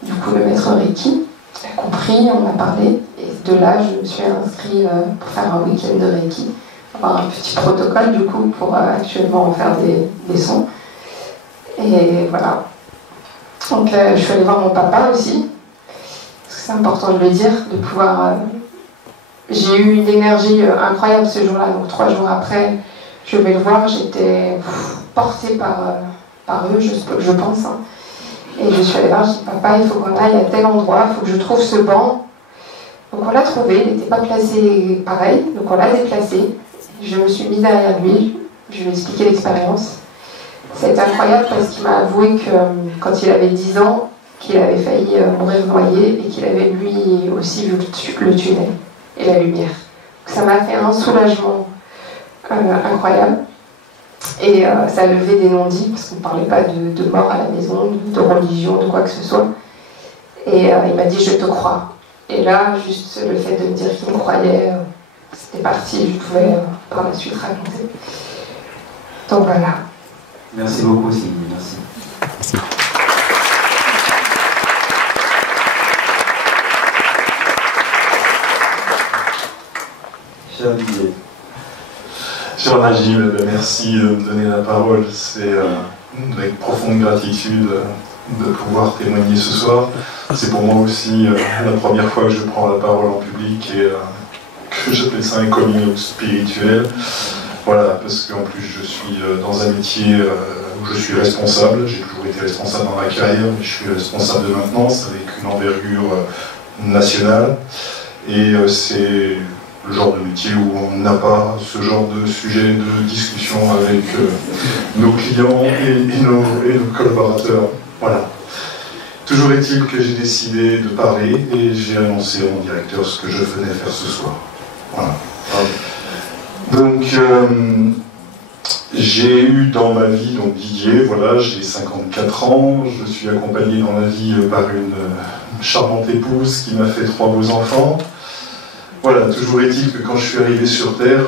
du coup, le maître Reiki, il a compris, on a parlé. Et de là, je me suis inscrite pour faire un week-end de Reiki. Avoir un petit protocole du coup pour actuellement faire des sons. Et voilà. Donc je suis allée voir mon papa aussi, parce que c'est important de le dire, de pouvoir... J'ai eu une énergie incroyable ce jour-là, donc 3 jours après, je vais le voir, j'étais portée par eux, je pense. Hein. Et je suis allée voir, je dis, papa, il faut qu'on aille à tel endroit, il faut que je trouve ce banc. Donc on l'a trouvé, il n'était pas placé pareil, donc on l'a déplacé. Je me suis mise derrière lui, je lui ai expliqué l'expérience. C'était incroyable parce qu'il m'a avoué que quand il avait 10 ans, qu'il avait failli mourir noyé et qu'il avait lui aussi vu le tunnel et la lumière. Donc ça m'a fait un soulagement incroyable. Et ça a levé des non-dits, parce qu'on ne parlait pas de mort à la maison, de religion, de quoi que ce soit. Et il m'a dit, je te crois. Et là, juste le fait de me dire qu'il me croyait, c'était parti, je pouvais par la suite raconter. Donc voilà. Merci beaucoup, Sylvie. Merci. Merci. Cher Didier. Cher Najib, merci de me donner la parole. C'est avec profonde gratitude de pouvoir témoigner ce soir. C'est pour moi aussi la première fois que je prends la parole en public et que j'appelle ça un coming out spirituel. Voilà, parce qu'en plus je suis dans un métier où je suis responsable. J'ai toujours été responsable dans ma carrière, mais je suis responsable de maintenance avec une envergure nationale. Et c'est le genre de métier où on n'a pas ce genre de sujet de discussion avec nos clients et nos collaborateurs. Voilà. Toujours est-il que j'ai décidé de parler et j'ai annoncé à mon directeur ce que je venais faire ce soir. Voilà. Donc, j'ai eu dans ma vie, donc Didier, voilà, j'ai 54 ans, je suis accompagné dans la vie par une charmante épouse qui m'a fait 3 beaux enfants. Voilà, toujours est-il que quand je suis arrivé sur Terre,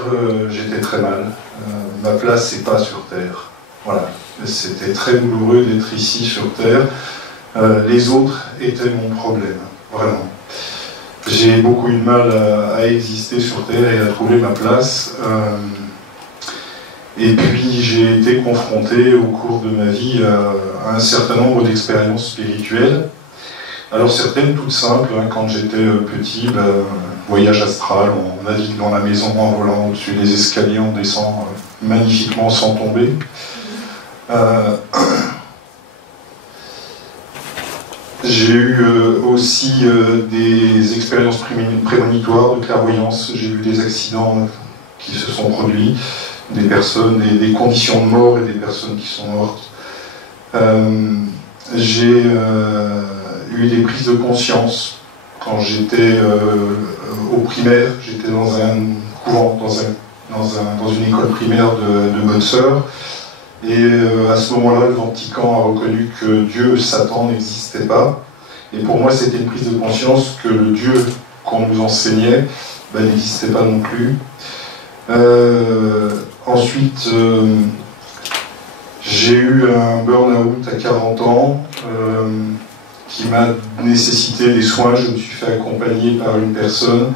j'étais très mal. Ma place n'est pas sur Terre. Voilà, c'était très douloureux d'être ici sur Terre. Les autres étaient mon problème, vraiment. J'ai beaucoup eu de mal à exister sur Terre et à trouver ma place. Et puis j'ai été confronté au cours de ma vie à un certain nombre d'expériences spirituelles. Alors certaines toutes simples, hein, quand j'étais petit, voyage astral, on navigue dans la maison en volant au-dessus des escaliers, on descend magnifiquement sans tomber. J'ai eu aussi des expériences prémonitoires de clairvoyance, j'ai eu des accidents qui se sont produits, des personnes, des conditions de mort et des personnes qui sont mortes. J'ai eu des prises de conscience quand j'étais au primaire, j'étais dans un couvent, dans une école primaire de bonnes sœurs. Et à ce moment-là, le Vatican a reconnu que Dieu, Satan, n'existait pas. Et pour moi, c'était une prise de conscience que le Dieu qu'on nous enseignait n'existait pas non plus. Ensuite, j'ai eu un burn-out à 40 ans qui m'a nécessité des soins. Je me suis fait accompagner par une personne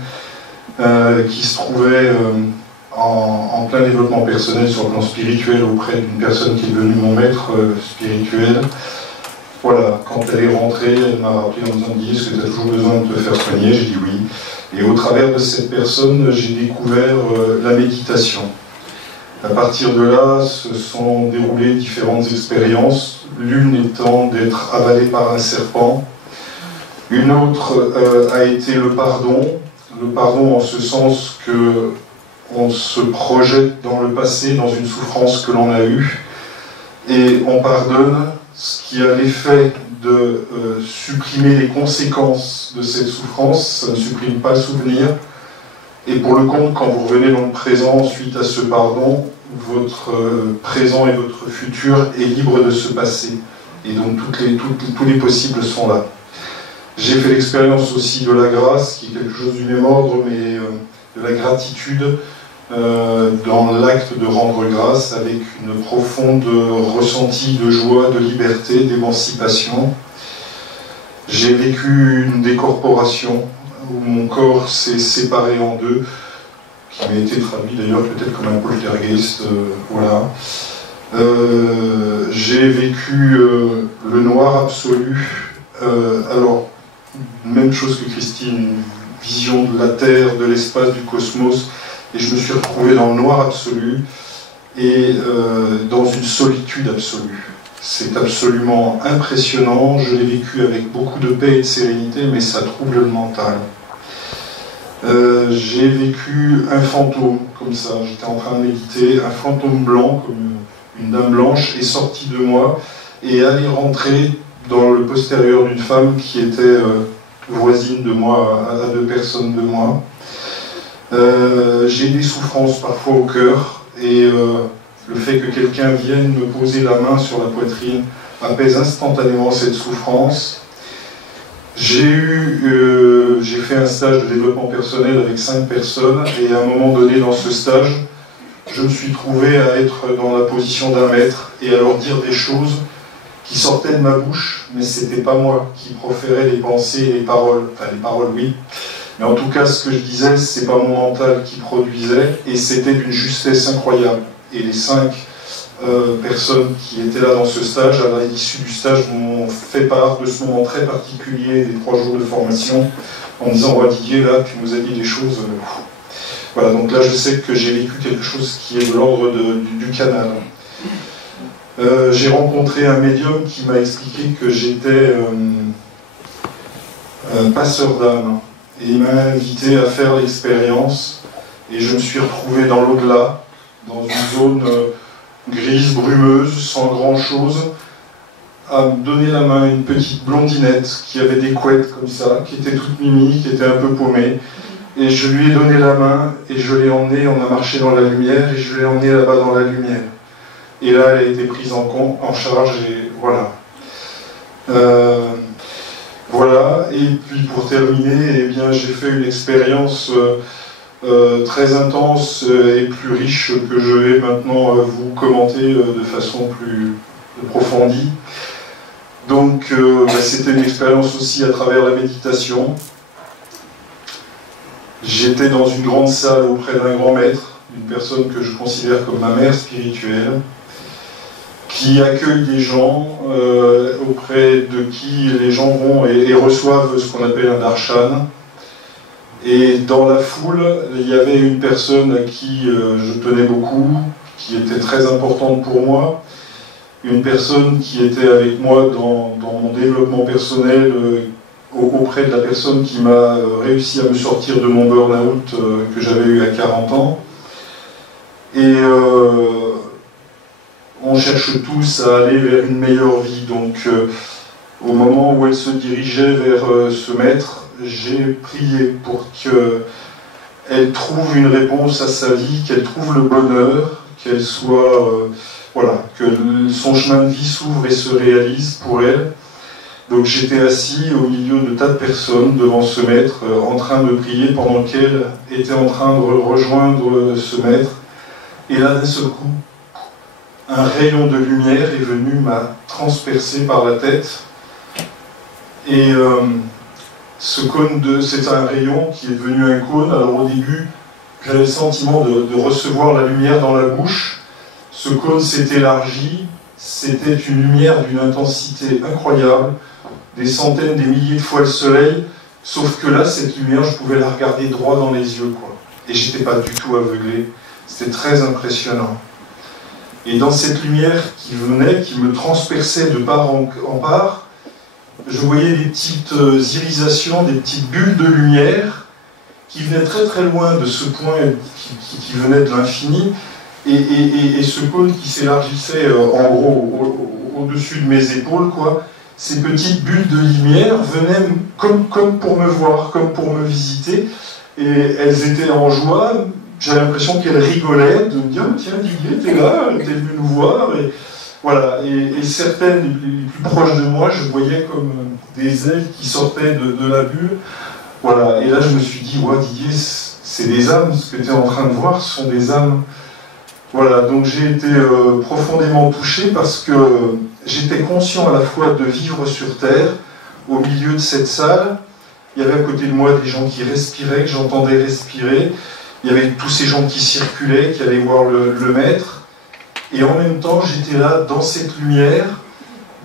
qui se trouvait en plein développement personnel sur le plan spirituel auprès d'une personne qui est devenue mon maître spirituel. Voilà, quand elle est rentrée, elle m'a rappelé en me disant « Didier, est-ce que tu as toujours besoin de te faire soigner ?» J'ai dit oui. Et au travers de cette personne, j'ai découvert la méditation. À partir de là, se sont déroulées différentes expériences, l'une étant d'être avalé par un serpent, une autre a été le pardon en ce sens que on se projette dans le passé, dans une souffrance que l'on a eue, et on pardonne, ce qui a l'effet de supprimer les conséquences de cette souffrance. Ça ne supprime pas le souvenir. Et pour le compte, quand vous revenez dans le présent suite à ce pardon, votre présent et votre futur est libre de se passer. Et donc tous les possibles sont là. J'ai fait l'expérience aussi de la grâce, qui est quelque chose du même ordre, mais de la gratitude dans l'acte de rendre grâce, avec une profonde ressenti de joie, de liberté, d'émancipation. J'ai vécu une décorporation où mon corps s'est séparé en deux, qui m'a été traduit d'ailleurs peut-être comme un poltergeist, voilà. J'ai vécu le noir absolu. Alors, même chose que Christine, une vision de la Terre, de l'espace, du cosmos, et je me suis retrouvé dans le noir absolu et dans une solitude absolue. C'est absolument impressionnant, je l'ai vécu avec beaucoup de paix et de sérénité, mais ça trouble le mental. J'ai vécu un fantôme, comme ça, j'étais en train de méditer, un fantôme blanc, comme une dame blanche, est sorti de moi et allait rentrer dans le postérieur d'une femme qui était voisine de moi, à 2 personnes de moi. J'ai des souffrances parfois au cœur, et le fait que quelqu'un vienne me poser la main sur la poitrine apaise instantanément cette souffrance. J'ai fait un stage de développement personnel avec 5 personnes, et à un moment donné dans ce stage, je me suis trouvé à être dans la position d'un maître et à leur dire des choses qui sortaient de ma bouche, mais c'était pas moi qui proférais les pensées et les paroles. Enfin, les paroles, oui. Mais en tout cas, ce que je disais, c'est pas mon mental qui produisait, et c'était d'une justesse incroyable. Et les 5 personnes qui étaient là dans ce stage, à l'issue du stage, m'ont fait part de ce moment très particulier des 3 jours de formation, en me disant, oh, Didier, là, tu nous as dit des choses... Voilà, donc là, je sais que j'ai vécu quelque chose qui est de l'ordre du canal. J'ai rencontré un médium qui m'a expliqué que j'étais passeur d'âme, et il m'a invité à faire l'expérience, et je me suis retrouvé dans l'au-delà, dans une zone grise, brumeuse, sans grand-chose, à me donner la main à une petite blondinette qui avait des couettes comme ça, qui était toute mimi, qui était un peu paumée, et je lui ai donné la main, et je l'ai emmenée, on a marché dans la lumière, et je l'ai emmenée là-bas dans la lumière. Et là, elle a été prise en charge, et voilà. Voilà, et puis pour terminer, eh bien, j'ai fait une expérience très intense et plus riche que je vais maintenant vous commenter de façon plus approfondie. Donc, c'était une expérience aussi à travers la méditation. J'étais dans une grande salle auprès d'un grand maître, une personne que je considère comme ma mère spirituelle, qui accueille des gens auprès de qui les gens vont et reçoivent ce qu'on appelle un darshan. Et dans la foule, il y avait une personne à qui je tenais beaucoup, qui était très importante pour moi, une personne qui était avec moi dans mon développement personnel, auprès de la personne qui m'a réussi à me sortir de mon burn-out que j'avais eu à 40 ans. Et on cherche tous à aller vers une meilleure vie. Donc, au moment où elle se dirigeait vers ce maître, j'ai prié pour qu'elle trouve une réponse à sa vie, qu'elle trouve le bonheur, qu'elle soit... voilà, que son chemin de vie s'ouvre et se réalise pour elle. Donc j'étais assis au milieu de tas de personnes devant ce maître, en train de prier, pendant qu'elle était en train de rejoindre ce maître. Et là, d'un seul coup, un rayon de lumière est venu, m'a transpercé par la tête. Et ce cône, c'est un rayon qui est devenu un cône. Alors au début, j'avais le sentiment de recevoir la lumière dans la bouche. Ce cône s'est élargi. C'était une lumière d'une intensité incroyable, des centaines, des milliers de fois le soleil, sauf que là, cette lumière, je pouvais la regarder droit dans les yeux, quoi. Et j'étais pas du tout aveuglé. C'était très impressionnant. Et dans cette lumière qui venait, qui me transperçait de part en part, je voyais des petites irisations, des petites bulles de lumière qui venaient très très loin de ce point qui venait de l'infini, et ce cône qui s'élargissait en gros au-dessus de mes épaules, quoi. Ces petites bulles de lumière venaient comme pour me voir, comme pour me visiter, et elles étaient en joie. J'avais l'impression qu'elles rigolaient, de me dire « Tiens, Didier, t'es là, t'es venu nous voir ». Et voilà, et certaines, les plus proches de moi, je voyais comme des ailes qui sortaient de la bulle. Voilà, et là je me suis dit « Ouais, Didier, c'est des âmes, ce que tu es en train de voir, ce sont des âmes ». Voilà, donc j'ai été profondément touché parce que j'étais conscient à la fois de vivre sur Terre, au milieu de cette salle. Il y avait à côté de moi des gens qui respiraient, que j'entendais respirer. Il y avait tous ces gens qui circulaient, qui allaient voir le maître. Et en même temps, j'étais là, dans cette lumière,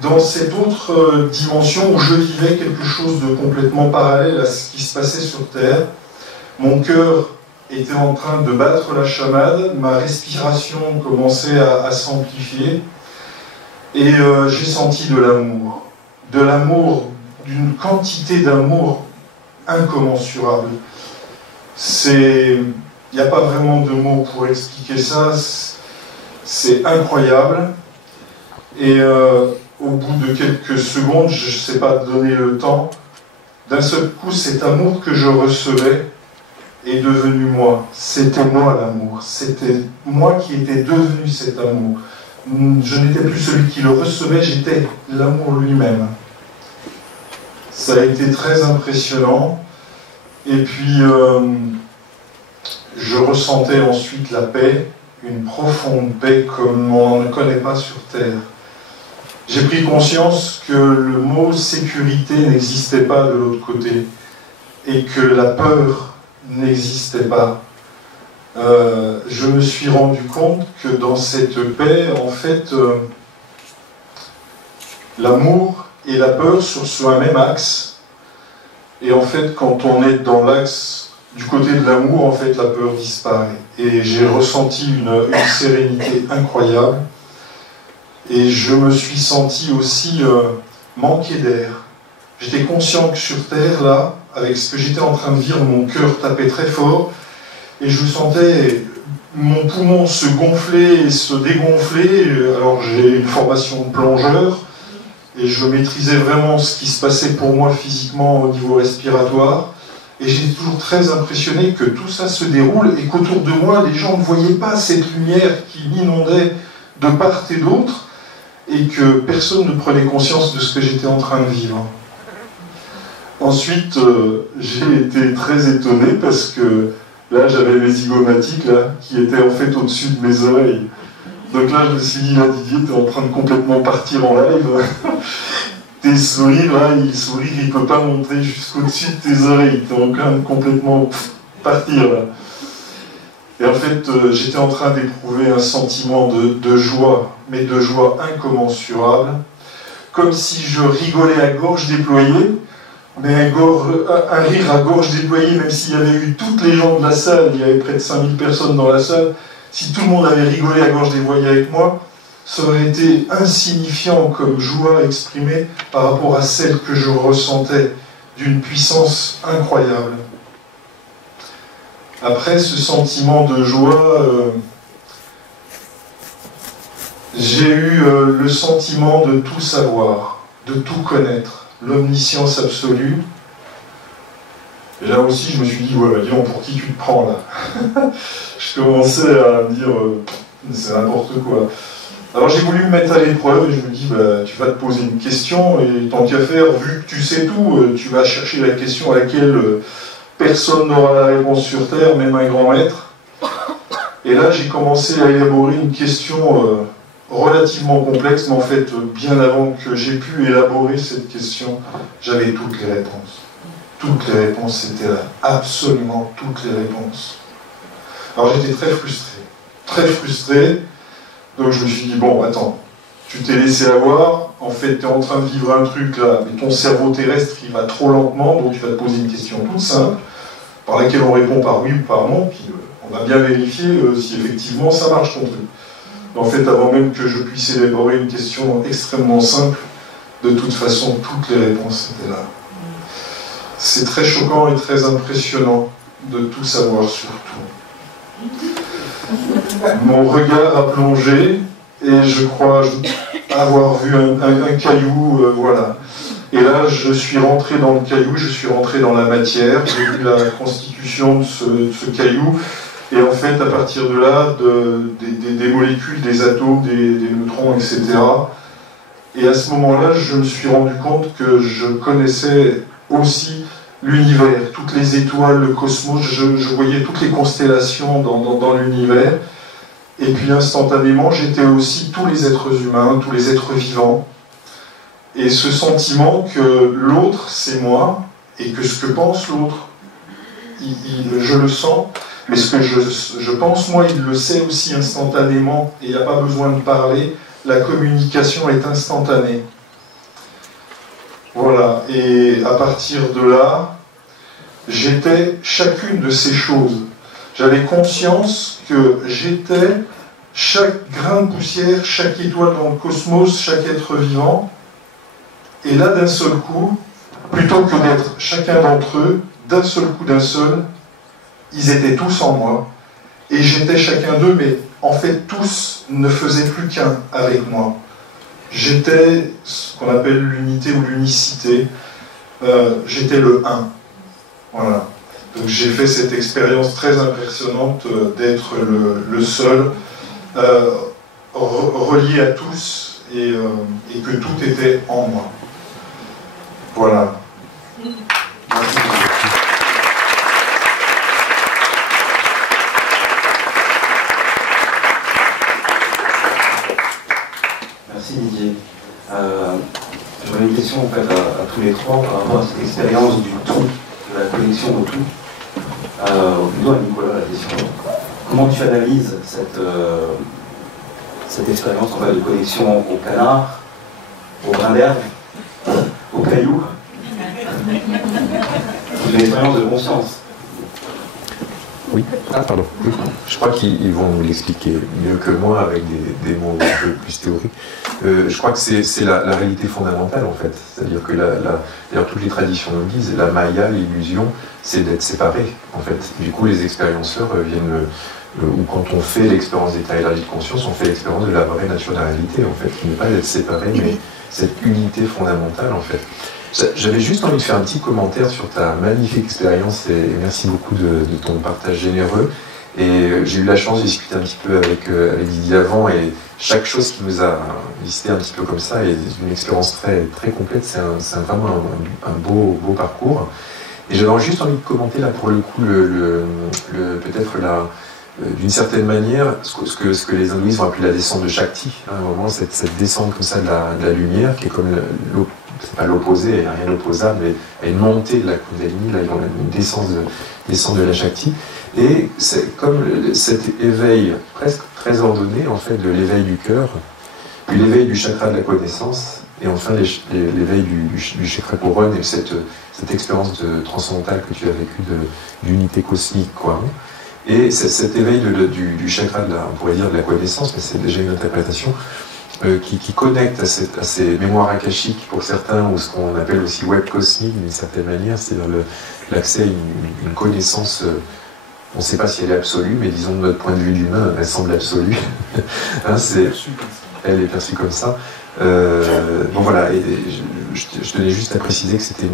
dans cette autre dimension où je vivais quelque chose de complètement parallèle à ce qui se passait sur Terre. Mon cœur était en train de battre la chamade, ma respiration commençait à s'amplifier, et j'ai senti de l'amour, d'une quantité d'amour incommensurable. Il n'y a pas vraiment de mots pour expliquer ça, c'est incroyable, et au bout de quelques secondes, je ne sais pas donner le temps, d'un seul coup, cet amour que je recevais est devenu moi. C'était moi l'amour. C'était moi qui étais devenu cet amour. Je n'étais plus celui qui le recevait, j'étais l'amour lui-même. Ça a été très impressionnant. Et puis, je ressentais ensuite la paix, une profonde paix comme on ne connaît pas sur Terre. J'ai pris conscience que le mot sécurité n'existait pas de l'autre côté et que la peur n'existait pas. Je me suis rendu compte que dans cette paix, en fait, l'amour et la peur sont sur un même axe. Et en fait, quand on est dans l'axe du côté de l'amour, en fait, la peur disparaît. Et j'ai ressenti une sérénité incroyable. Et je me suis senti aussi manquer d'air. J'étais conscient que sur Terre, là, avec ce que j'étais en train de vivre, mon cœur tapait très fort, et je sentais mon poumon se gonfler et se dégonfler. Alors j'ai une formation de plongeur, et je maîtrisais vraiment ce qui se passait pour moi physiquement au niveau respiratoire, et j'étais toujours très impressionné que tout ça se déroule, et qu'autour de moi, les gens ne voyaient pas cette lumière qui m'inondait de part et d'autre, et que personne ne prenait conscience de ce que j'étais en train de vivre. Ensuite, j'ai été très étonné parce que là, j'avais mes zygomatiques là, qui étaient en fait au-dessus de mes oreilles. Donc là, je me suis dit, là, Didier, t'es en train de complètement partir en live. Tes sourires, là, le sourire, il ne peut pas monter jusqu'au-dessus de tes oreilles. T'es en train de complètement partir, là. Et en fait, j'étais en train d'éprouver un sentiment de joie, mais de joie incommensurable, comme si je rigolais à gorge déployée, mais un rire à gorge déployée, même s'il y avait eu toutes les gens de la salle, il y avait près de 5000 personnes dans la salle, si tout le monde avait rigolé à gorge déployée avec moi, ça aurait été insignifiant comme joie exprimée par rapport à celle que je ressentais d'une puissance incroyable. Après ce sentiment de joie, j'ai eu le sentiment de tout savoir, de tout connaître, l'omniscience absolue. Et là aussi, je me suis dit, ouais, dis donc, pour qui tu te prends là? Je commençais à me dire, c'est n'importe quoi. Alors j'ai voulu me mettre à l'épreuve et je me dis, bah, tu vas te poser une question et tant qu'à faire, vu que tu sais tout, tu vas chercher la question à laquelle personne n'aura la réponse sur Terre, même un grand maître. Et là, j'ai commencé à élaborer une question relativement complexe, mais en fait, bien avant que j'ai pu élaborer cette question, j'avais toutes les réponses. Toutes les réponses étaient là, absolument toutes les réponses. Alors j'étais très frustré, donc je me suis dit, bon, attends, tu t'es laissé avoir, en fait, tu es en train de vivre un truc là, mais ton cerveau terrestre, il va trop lentement, donc tu vas te poser une question toute simple, par laquelle on répond par oui ou par non, puis on va bien vérifier si effectivement ça marche ton truc. En fait, avant même que je puisse élaborer une question extrêmement simple, de toute façon, toutes les réponses étaient là. C'est très choquant et très impressionnant de tout savoir sur tout. Mon regard a plongé et je crois avoir vu un caillou, voilà. Et là, je suis rentré dans le caillou, je suis rentré dans la matière, j'ai vu la constitution de ce caillou, et en fait, à partir de là, des molécules, des atomes, des neutrons, etc. Et à ce moment-là, je me suis rendu compte que je connaissais aussi l'univers, toutes les étoiles, le cosmos, je voyais toutes les constellations dans l'univers. Et puis instantanément, j'étais aussi tous les êtres humains, tous les êtres vivants. Et ce sentiment que l'autre, c'est moi, et que ce que pense l'autre, je le sens, Mais ce que je pense, moi, il le sait aussi instantanément, et il n'y a pas besoin de parler, la communication est instantanée. Voilà, et à partir de là, j'étais chacune de ces choses. J'avais conscience que j'étais chaque grain de poussière, chaque étoile dans le cosmos, chaque être vivant. Et là, d'un seul coup, plutôt que d'être chacun d'entre eux, d'un seul coup, d'un seul, ils étaient tous en moi. Et j'étais chacun d'eux, mais en fait, tous ne faisaient plus qu'un avec moi. J'étais ce qu'on appelle l'unité ou l'unicité. J'étais le un. Voilà. Donc j'ai fait cette expérience très impressionnante d'être le seul, relié à tous, et que tout était en moi. Voilà. Merci Didier. J'aurais une question en fait à tous les trois par rapport à cette expérience du tout, de la connexion au tout. Plutôt à Nicolas la question. Comment tu analyses cette expérience en fait, de connexion au canard, au brin d'herbe, au caillou? C'est une expérience de conscience. Oui. Ah, pardon. Oui. Je crois qu'ils vont nous l'expliquer mieux que moi avec des mots un peu plus théoriques. Je crois que c'est la réalité fondamentale, en fait. C'est-à-dire que d'ailleurs, toutes les traditions nous disent, la maya, l'illusion, c'est d'être séparé, en fait. Du coup, les expérienceurs viennent, ou quand on fait l'expérience d'état élargi de conscience, on fait l'expérience de la vraie naturalité, en fait, qui n'est pas d'être séparé, mais cette unité fondamentale, en fait. J'avais juste envie de faire un petit commentaire sur ta magnifique expérience et merci beaucoup de ton partage généreux. Et j'ai eu la chance de discuter un petit peu avec Didier avant et chaque chose qui nous a listé un petit peu comme ça est une expérience très, très complète. C'est vraiment un beau parcours. Et j'avais juste envie de commenter là pour le coup peut-être d'une certaine manière ce que les hindouistes vont appeler la descente de Shakti. Hein, vraiment cette descente comme ça de la lumière qui est comme c'est pas l'opposé, il n'y a rien d'opposable, mais il y a une montée de la Kundalini, là, il y a une descente de la Shakti. Et c'est comme cet éveil presque très ordonné, en fait, de l'éveil du cœur, puis l'éveil du chakra de la connaissance, et enfin l'éveil du chakra couronne, et cette expérience transcendantale que tu as vécue d'unité cosmique, quoi. Et cet éveil du chakra, on pourrait dire de la connaissance, mais c'est déjà une interprétation, qui connecte à ces mémoires akashiques pour certains, ou ce qu'on appelle aussi web cosmique d'une certaine manière, c'est-à-dire l'accès à une connaissance, on ne sait pas si elle est absolue, mais disons de notre point de vue d'humain, elle semble absolue. Hein, elle est perçue comme ça. Bon voilà, et je tenais juste à préciser que c'était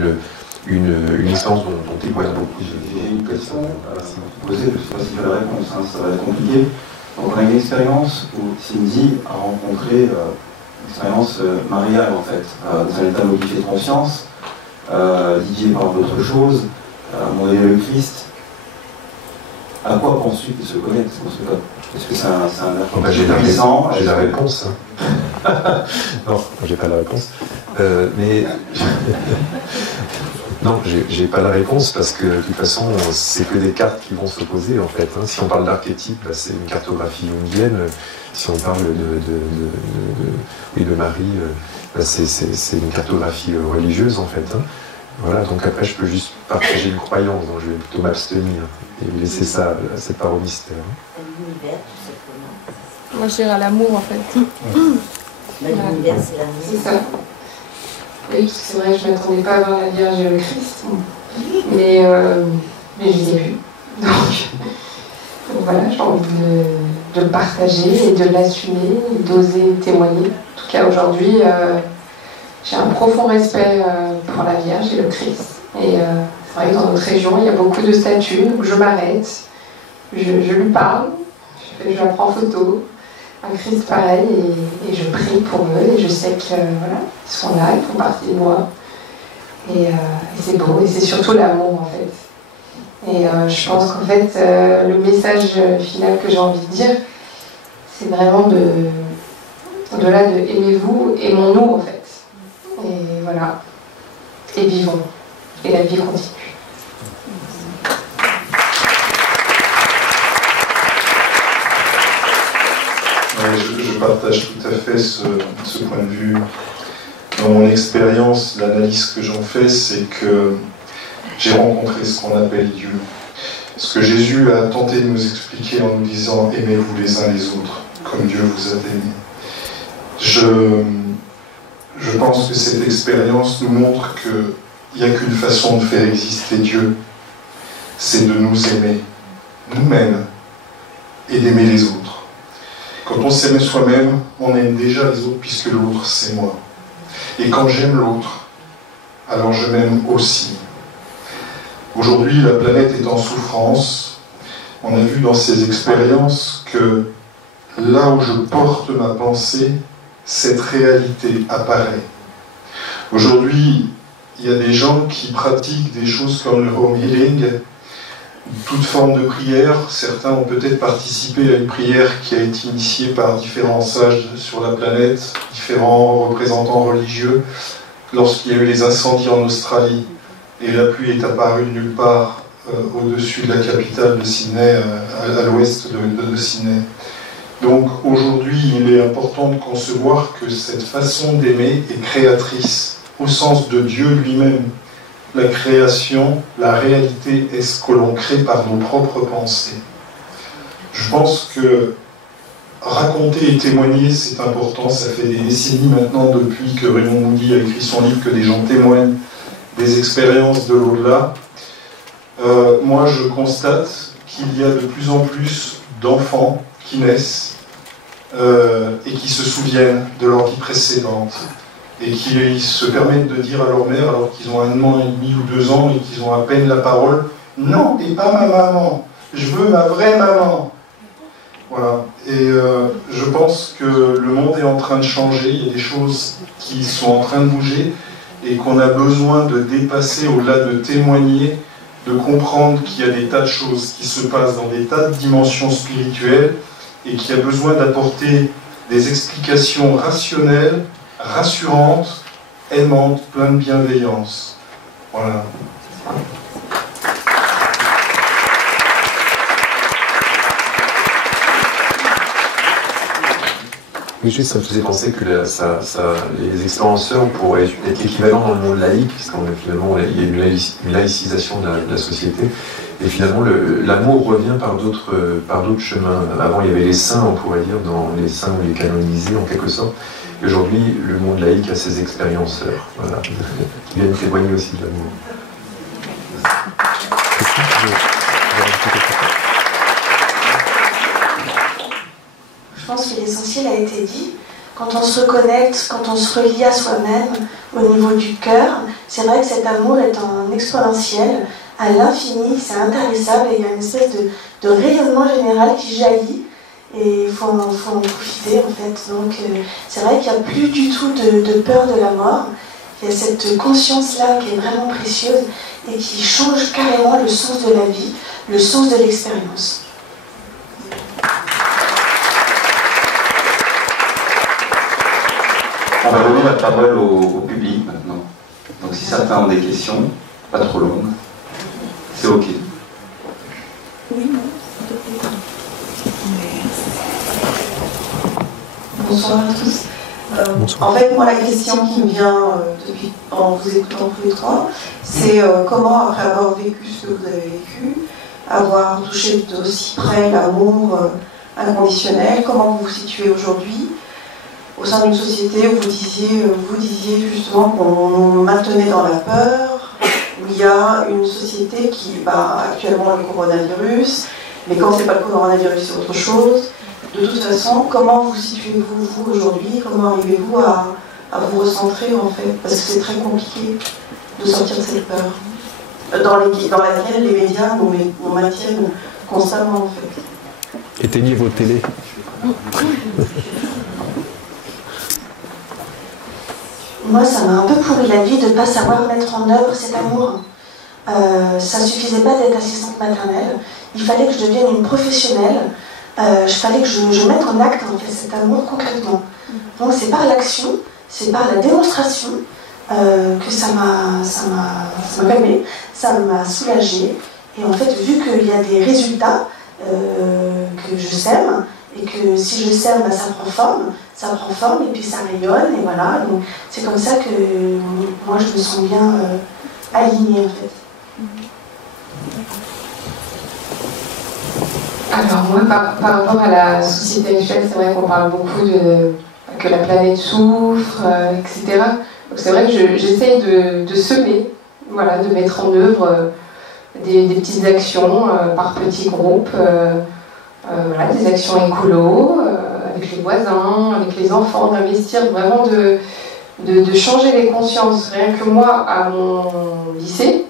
une expérience dont témoigne beaucoup. J'ai une question à vous poser, je ne sais pas s'il y a la réponse, hein, ça va être compliqué. Donc on a une expérience où Cindy a rencontré l'expérience mariale en fait, dans un état modifié de conscience. Didier parle d'autre chose, mon Dieu le Christ. À quoi penses-tu qu'ils se connectent? Est-ce que c'est un j'ai la réponse. Hein. Non, j'ai pas la réponse. Mais non, j'ai pas la réponse parce que de toute façon, c'est que des cartes qui vont s'opposer en fait. Hein. Si on parle d'archétype, bah, c'est une cartographie jungienne. Si on parle de Marie, bah, c'est une cartographie religieuse en fait. Hein. Voilà, donc après je peux juste partager une croyance, donc je vais plutôt m'abstenir et laisser ça, cette part au mystère. L'univers, tout simplement. Moi je dirais à l'amour en fait. L'univers, c'est l'amour. C'est ça. Oui, parce que c'est vrai, je ne m'attendais pas à voir la Vierge et le Christ, mais je les ai vus. Donc voilà, j'ai envie de le partager et de l'assumer et d'oser témoigner. En tout cas, aujourd'hui, j'ai un profond respect pour la Vierge et le Christ. Et c'est vrai que dans notre région, il y a beaucoup de statues, donc je m'arrête, je lui parle, je la prends en photo. Un Christ pareil, et je prie pour eux, et je sais que voilà, ils sont là, ils font partie de moi. Et c'est beau, et c'est surtout l'amour en fait. Et je pense qu'en fait, le message final que j'ai envie de dire, c'est vraiment de aimez-vous, aimons-nous en fait. Et voilà, et vivons, et la vie continue. partage tout à fait ce point de vue. Dans mon expérience, l'analyse que j'en fais, c'est que j'ai rencontré ce qu'on appelle Dieu. Ce que Jésus a tenté de nous expliquer en nous disant « Aimez-vous les uns les autres, comme Dieu vous a aimés ». Je pense que cette expérience nous montre qu'il n'y a qu'une façon de faire exister Dieu, c'est de nous aimer, nous-mêmes, et d'aimer les autres. Quand on s'aime soi-même, on aime déjà les autres puisque l'autre, c'est moi. Et quand j'aime l'autre, alors je m'aime aussi. Aujourd'hui, la planète est en souffrance. On a vu dans ces expériences que là où je porte ma pensée, cette réalité apparaît. Aujourd'hui, il y a des gens qui pratiquent des choses comme le home healing, toute forme de prière. Certains ont peut-être participé à une prière qui a été initiée par différents sages sur la planète, différents représentants religieux, lorsqu'il y a eu les incendies en Australie et la pluie est apparue de nulle part au-dessus de la capitale de Sydney, à l'ouest de Sydney. Donc aujourd'hui, il est important de concevoir que cette façon d'aimer est créatrice, au sens de Dieu lui-même. La création, la réalité est ce que l'on crée par nos propres pensées. Je pense que raconter et témoigner, c'est important. Ça fait des décennies maintenant, depuis que Raymond Moody a écrit son livre, que des gens témoignent des expériences de l'au-delà. Moi, je constate qu'il y a de plus en plus d'enfants qui naissent et qui se souviennent de leur vie précédente et qui se permettent de dire à leur mère, alors qu'ils ont 1 an et demi ou 2 ans et qu'ils ont à peine la parole, « Non, t'es pas ma maman, je veux ma vraie maman ». Voilà. Et je pense que le monde est en train de changer, il y a des choses qui sont en train de bouger et qu'on a besoin de dépasser au-delà de témoigner, de comprendre qu'il y a des tas de choses qui se passent dans des tas de dimensions spirituelles et qu'il y a besoin d'apporter des explications rationnelles, rassurantes, aimantes, pleines de bienveillance. Voilà. Oui, juste, ça me faisait penser que les expérienceurs pourraient être équivalents dans le monde laïque, finalement, il y a une laïcisation de la société, et finalement, l'amour revient par d'autres chemins. Avant, il y avait les saints, on pourrait dire, dans les saints ou les canonisés, en quelque sorte. Et aujourd'hui, le monde laïque a ses expérienceurs, voilà, qui viennent témoigner aussi de l'amour. Je pense que l'essentiel a été dit. Quand on se reconnecte, quand on se relie à soi-même au niveau du cœur, c'est vrai que cet amour est en exponentiel, à l'infini, c'est intarissable et il y a une espèce de rayonnement général qui jaillit et il faut en profiter en fait. Donc c'est vrai qu'il n'y a plus du tout de peur de la mort. Il y a cette conscience-là qui est vraiment précieuse et qui change carrément le sens de la vie, le sens de l'expérience. On va donner la parole au public maintenant. Donc si certains ont des questions, pas trop longues, c'est OK. Oui, non. Bonsoir à tous. En fait, moi, la question qui me vient depuis, en vous écoutant tous les trois, c'est comment, après avoir vécu ce que vous avez vécu, avoir touché d'aussi près l'amour inconditionnel, comment vous vous situez aujourd'hui au sein d'une société où vous disiez justement qu'on nous maintenait dans la peur, où il y a une société qui, actuellement le coronavirus, mais quand c'est pas le coronavirus, c'est autre chose. De toute façon, comment vous situez-vous vous aujourd'hui? Comment arrivez-vous à vous recentrer en fait? Parce que c'est très compliqué de sortir de cette peur dans laquelle les médias nous maintiennent constamment en fait. Éteignez vos télés. Moi, ça m'a un peu pourri la vie de ne pas savoir mettre en œuvre cet amour. Ça ne suffisait pas d'être assistante maternelle. Il fallait que je devienne une professionnelle. Il fallait que je mette en acte en fait, cet amour concrètement. Donc c'est par l'action, c'est par la démonstration que ça m'a calmée, ça m'a soulagée. Et en fait, vu qu'il y a des résultats que je sème, et que si je sers, ben, ça prend forme et puis ça rayonne et voilà. Donc c'est comme ça que moi je me sens bien alignée en fait. Alors moi, par rapport à la société actuelle, c'est vrai qu'on parle beaucoup que la planète souffre, etc. Donc c'est vrai que j'essaye de semer, voilà, de mettre en œuvre des petites actions par petits groupes, voilà, des actions écolo, avec les voisins, avec les enfants, d'investir vraiment de changer les consciences. Rien que moi, à mon lycée,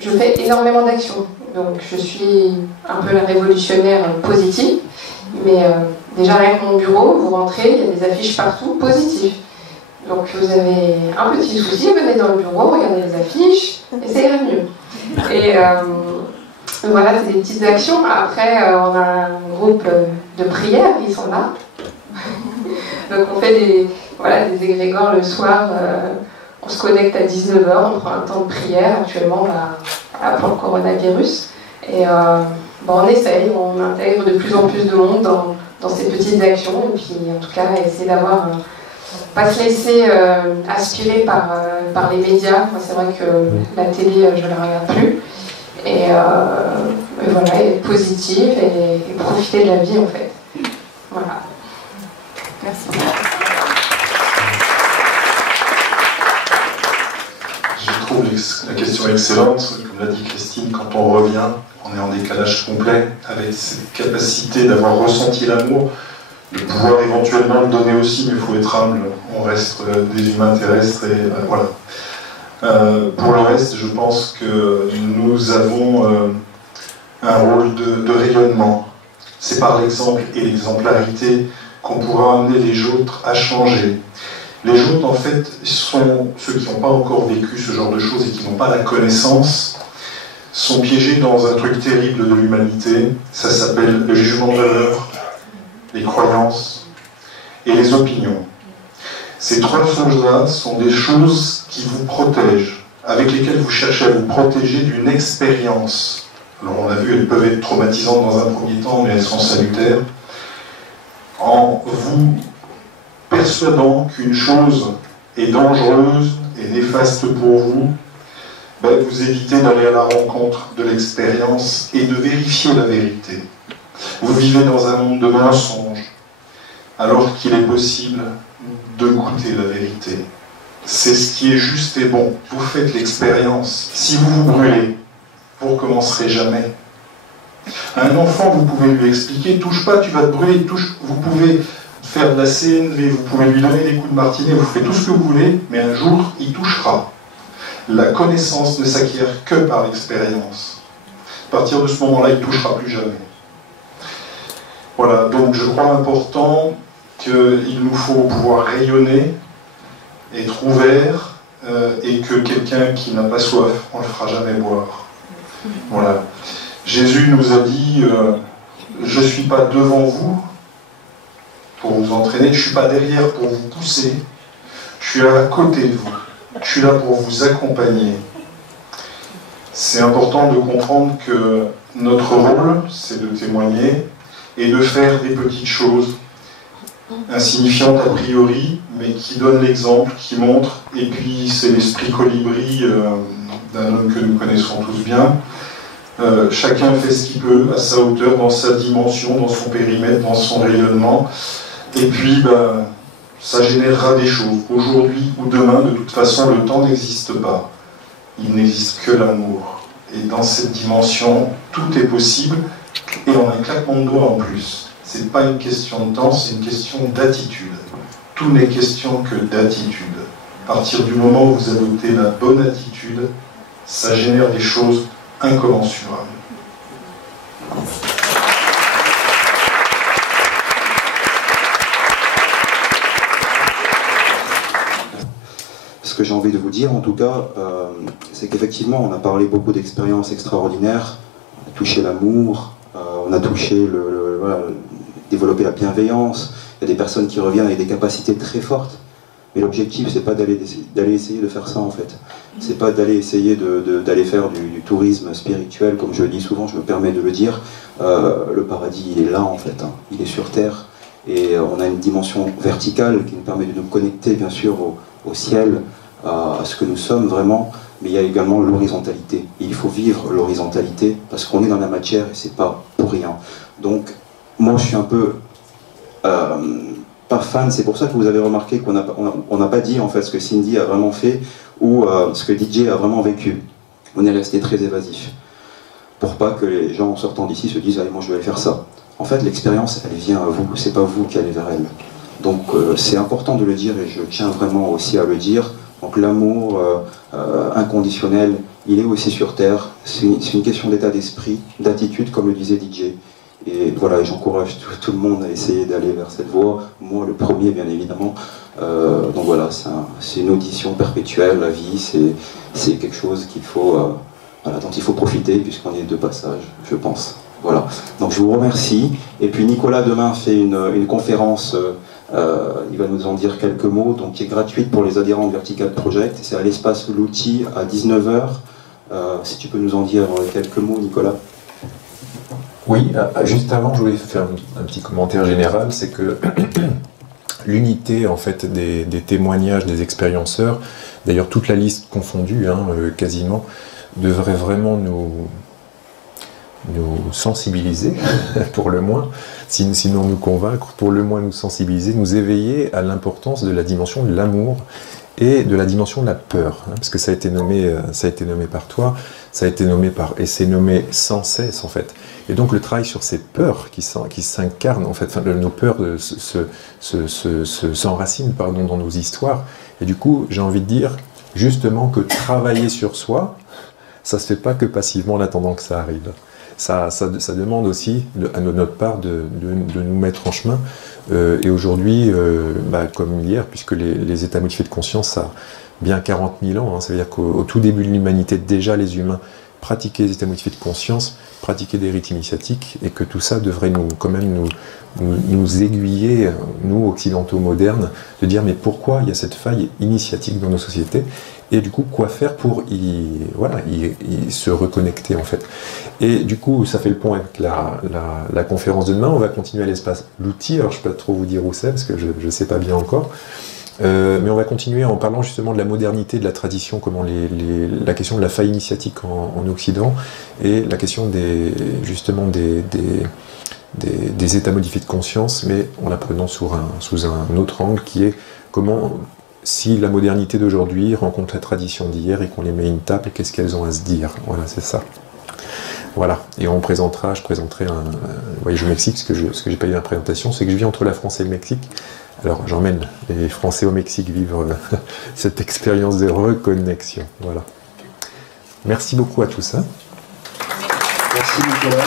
je fais énormément d'actions. Donc je suis un peu la révolutionnaire positive, mais déjà rien que mon bureau, vous rentrez, il y a des affiches partout positives. Donc vous avez un petit souci, venez dans le bureau, regardez les affiches, et ça ira mieux. Et voilà, c'est des petites actions. Après, on a un groupe de prière, ils sont là. Donc on fait des égrégores le soir, on se connecte à 19h, on prend un temps de prière actuellement pour le coronavirus. Et on essaye, on intègre de plus en plus de monde dans ces petites actions. Et puis en tout cas, essayer d'avoir... pas se laisser aspirer par les médias. Moi, c'est vrai que la télé, je ne la regarde plus. Et voilà, être positive et profiter de la vie, en fait. Voilà. Merci. Je trouve la question excellente. Comme l'a dit Christine, quand on revient, on est en décalage complet avec cette capacité d'avoir ressenti l'amour, de pouvoir éventuellement le donner aussi, mais il faut être humble. On reste des humains terrestres et voilà. Pour le reste, je pense que nous avons un rôle de rayonnement. C'est par l'exemple et l'exemplarité qu'on pourra amener les autres à changer. Les autres, en fait, sont ceux qui n'ont pas encore vécu ce genre de choses et qui n'ont pas la connaissance, sont piégés dans un truc terrible de l'humanité. Ça s'appelle le jugement de valeur, les croyances et les opinions. Ces trois choses-là sont des choses qui vous protègent, avec lesquelles vous cherchez à vous protéger d'une expérience. Alors on a vu, elles peuvent être traumatisantes dans un premier temps, mais elles sont salutaires. En vous persuadant qu'une chose est dangereuse et néfaste pour vous, vous évitez d'aller à la rencontre de l'expérience et de vérifier la vérité. Vous vivez dans un monde de mensonges, alors qu'il est possible de goûter la vérité. C'est ce qui est juste et bon. Vous faites l'expérience. Si vous vous brûlez, vous ne recommencerez jamais. À un enfant, vous pouvez lui expliquer, touche pas, tu vas te brûler, touche. Vous pouvez faire de la CNV, vous pouvez lui donner des coups de martinet, vous faites tout ce que vous voulez, mais un jour, il touchera. La connaissance ne s'acquiert que par l'expérience. À partir de ce moment-là, il ne touchera plus jamais. Voilà, donc je crois important qu'il nous faut pouvoir rayonner, être ouvert, et que quelqu'un qui n'a pas soif, on ne le fera jamais boire. Voilà. Jésus nous a dit, je ne suis pas devant vous pour vous entraîner, je ne suis pas derrière pour vous pousser, je suis à côté de vous, je suis là pour vous accompagner. C'est important de comprendre que notre rôle, c'est de témoigner et de faire des petites choses insignifiantes a priori, mais qui donnent l'exemple, qui montrent, et puis c'est l'esprit colibri d'un homme que nous connaissons tous bien. Chacun fait ce qu'il peut à sa hauteur, dans sa dimension, dans son périmètre, dans son rayonnement, et puis ça générera des choses. Aujourd'hui ou demain, de toute façon, le temps n'existe pas. Il n'existe que l'amour. Et dans cette dimension, tout est possible, et en un claquement de doigts en plus. Ce n'est pas une question de temps, c'est une question d'attitude. Tout n'est question que d'attitude. À partir du moment où vous adoptez la bonne attitude, ça génère des choses incommensurables. Ce que j'ai envie de vous dire, en tout cas, c'est qu'effectivement, on a parlé beaucoup d'expériences extraordinaires, on a touché l'amour, on a touché développer la bienveillance. Il y a des personnes qui reviennent avec des capacités très fortes. Mais l'objectif, c'est pas d'aller essayer de faire ça en fait. C'est pas d'aller essayer d'aller faire du tourisme spirituel, comme je le dis souvent, je me permets de le dire. Le paradis, il est là en fait, hein. Il est sur terre. Et on a une dimension verticale qui nous permet de nous connecter bien sûr au ciel, à ce que nous sommes vraiment. Mais il y a également l'horizontalité. Il faut vivre l'horizontalité parce qu'on est dans la matière et c'est pas pour rien. Donc, moi je suis un peu pas fan, c'est pour ça que vous avez remarqué qu'on n'a pas dit en fait ce que Cindy a vraiment fait ou ce que DJ a vraiment vécu. On est resté très évasif. Pour pas que les gens en sortant d'ici se disent « Allez, moi je vais aller faire ça ». En fait, l'expérience, elle vient à vous, c'est pas vous qui allez vers elle. Donc c'est important de le dire et je tiens vraiment aussi à le dire. Donc l'amour inconditionnel, il est aussi sur Terre. C'est une question d'état d'esprit, d'attitude, comme le disait DJ. Et voilà, j'encourage tout le monde à essayer d'aller vers cette voie. Moi, le premier, bien évidemment. Donc voilà, c'est une audition perpétuelle, la vie, c'est quelque chose qu'il faut, voilà, dont il faut profiter, puisqu'on est de passage, je pense. Voilà, donc je vous remercie. Et puis Nicolas, demain, fait une conférence, il va nous en dire quelques mots, donc qui est gratuite pour les adhérents de Vertical Project. C'est à l'espace L'Outil à 19h. Si tu peux nous en dire quelques mots, Nicolas. Oui, juste avant, je voulais faire un petit commentaire général, c'est que l'unité en fait des témoignages des expérienceurs, d'ailleurs toute la liste confondue, hein, quasiment, devrait vraiment nous sensibiliser, pour le moins, sinon nous convaincre, pour le moins nous sensibiliser, nous éveiller à l'importance de la dimension de l'amour et de la dimension de la peur, hein, parce que ça a été nommé par toi, ça a été nommé par, et c'est nommé sans cesse en fait. Et donc le travail sur ces peurs qui s'incarnent, en fait, enfin, nos peurs s'enracinent dans nos histoires. Et du coup, j'ai envie de dire justement que travailler sur soi, ça se fait pas que passivement en attendant que ça arrive. Ça demande aussi à notre part de nous mettre en chemin. Et aujourd'hui, comme hier, puisque les états modifiés de conscience, ça a bien 40 000 ans, hein, ça veut dire qu'au tout début de l'humanité, déjà les humains pratiquaient les états modifiés de conscience, pratiquer des rites initiatiques, et que tout ça devrait quand même nous aiguiller, nous occidentaux modernes, de dire mais pourquoi il y a cette faille initiatique dans nos sociétés, et du coup quoi faire pour se reconnecter en fait. Et du coup ça fait le pont avec la conférence de demain. On va continuer à l'espace L'Outil, alors je ne peux pas trop vous dire où c'est parce que je ne sais pas bien encore. Mais on va continuer en parlant justement de la modernité, de la tradition, comment la question de la faille initiatique en Occident et la question justement des états modifiés de conscience, mais en la prenant sous un autre angle qui est comment, si la modernité d'aujourd'hui rencontre la tradition d'hier et qu'on les met à une table, qu'est-ce qu'elles ont à se dire. Voilà, c'est ça. Voilà, et je présenterai un voyage au Mexique. Ce que j'ai pas eu dans la présentation, c'est que je vis entre la France et le Mexique. Alors j'emmène les Français au Mexique vivre cette expérience de reconnexion. Voilà. Merci beaucoup à tous. Hein. Merci Nicolas.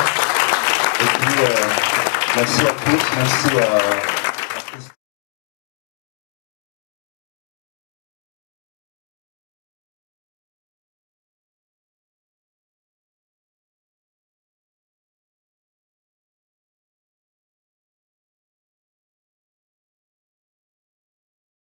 Et puis merci à tous, merci à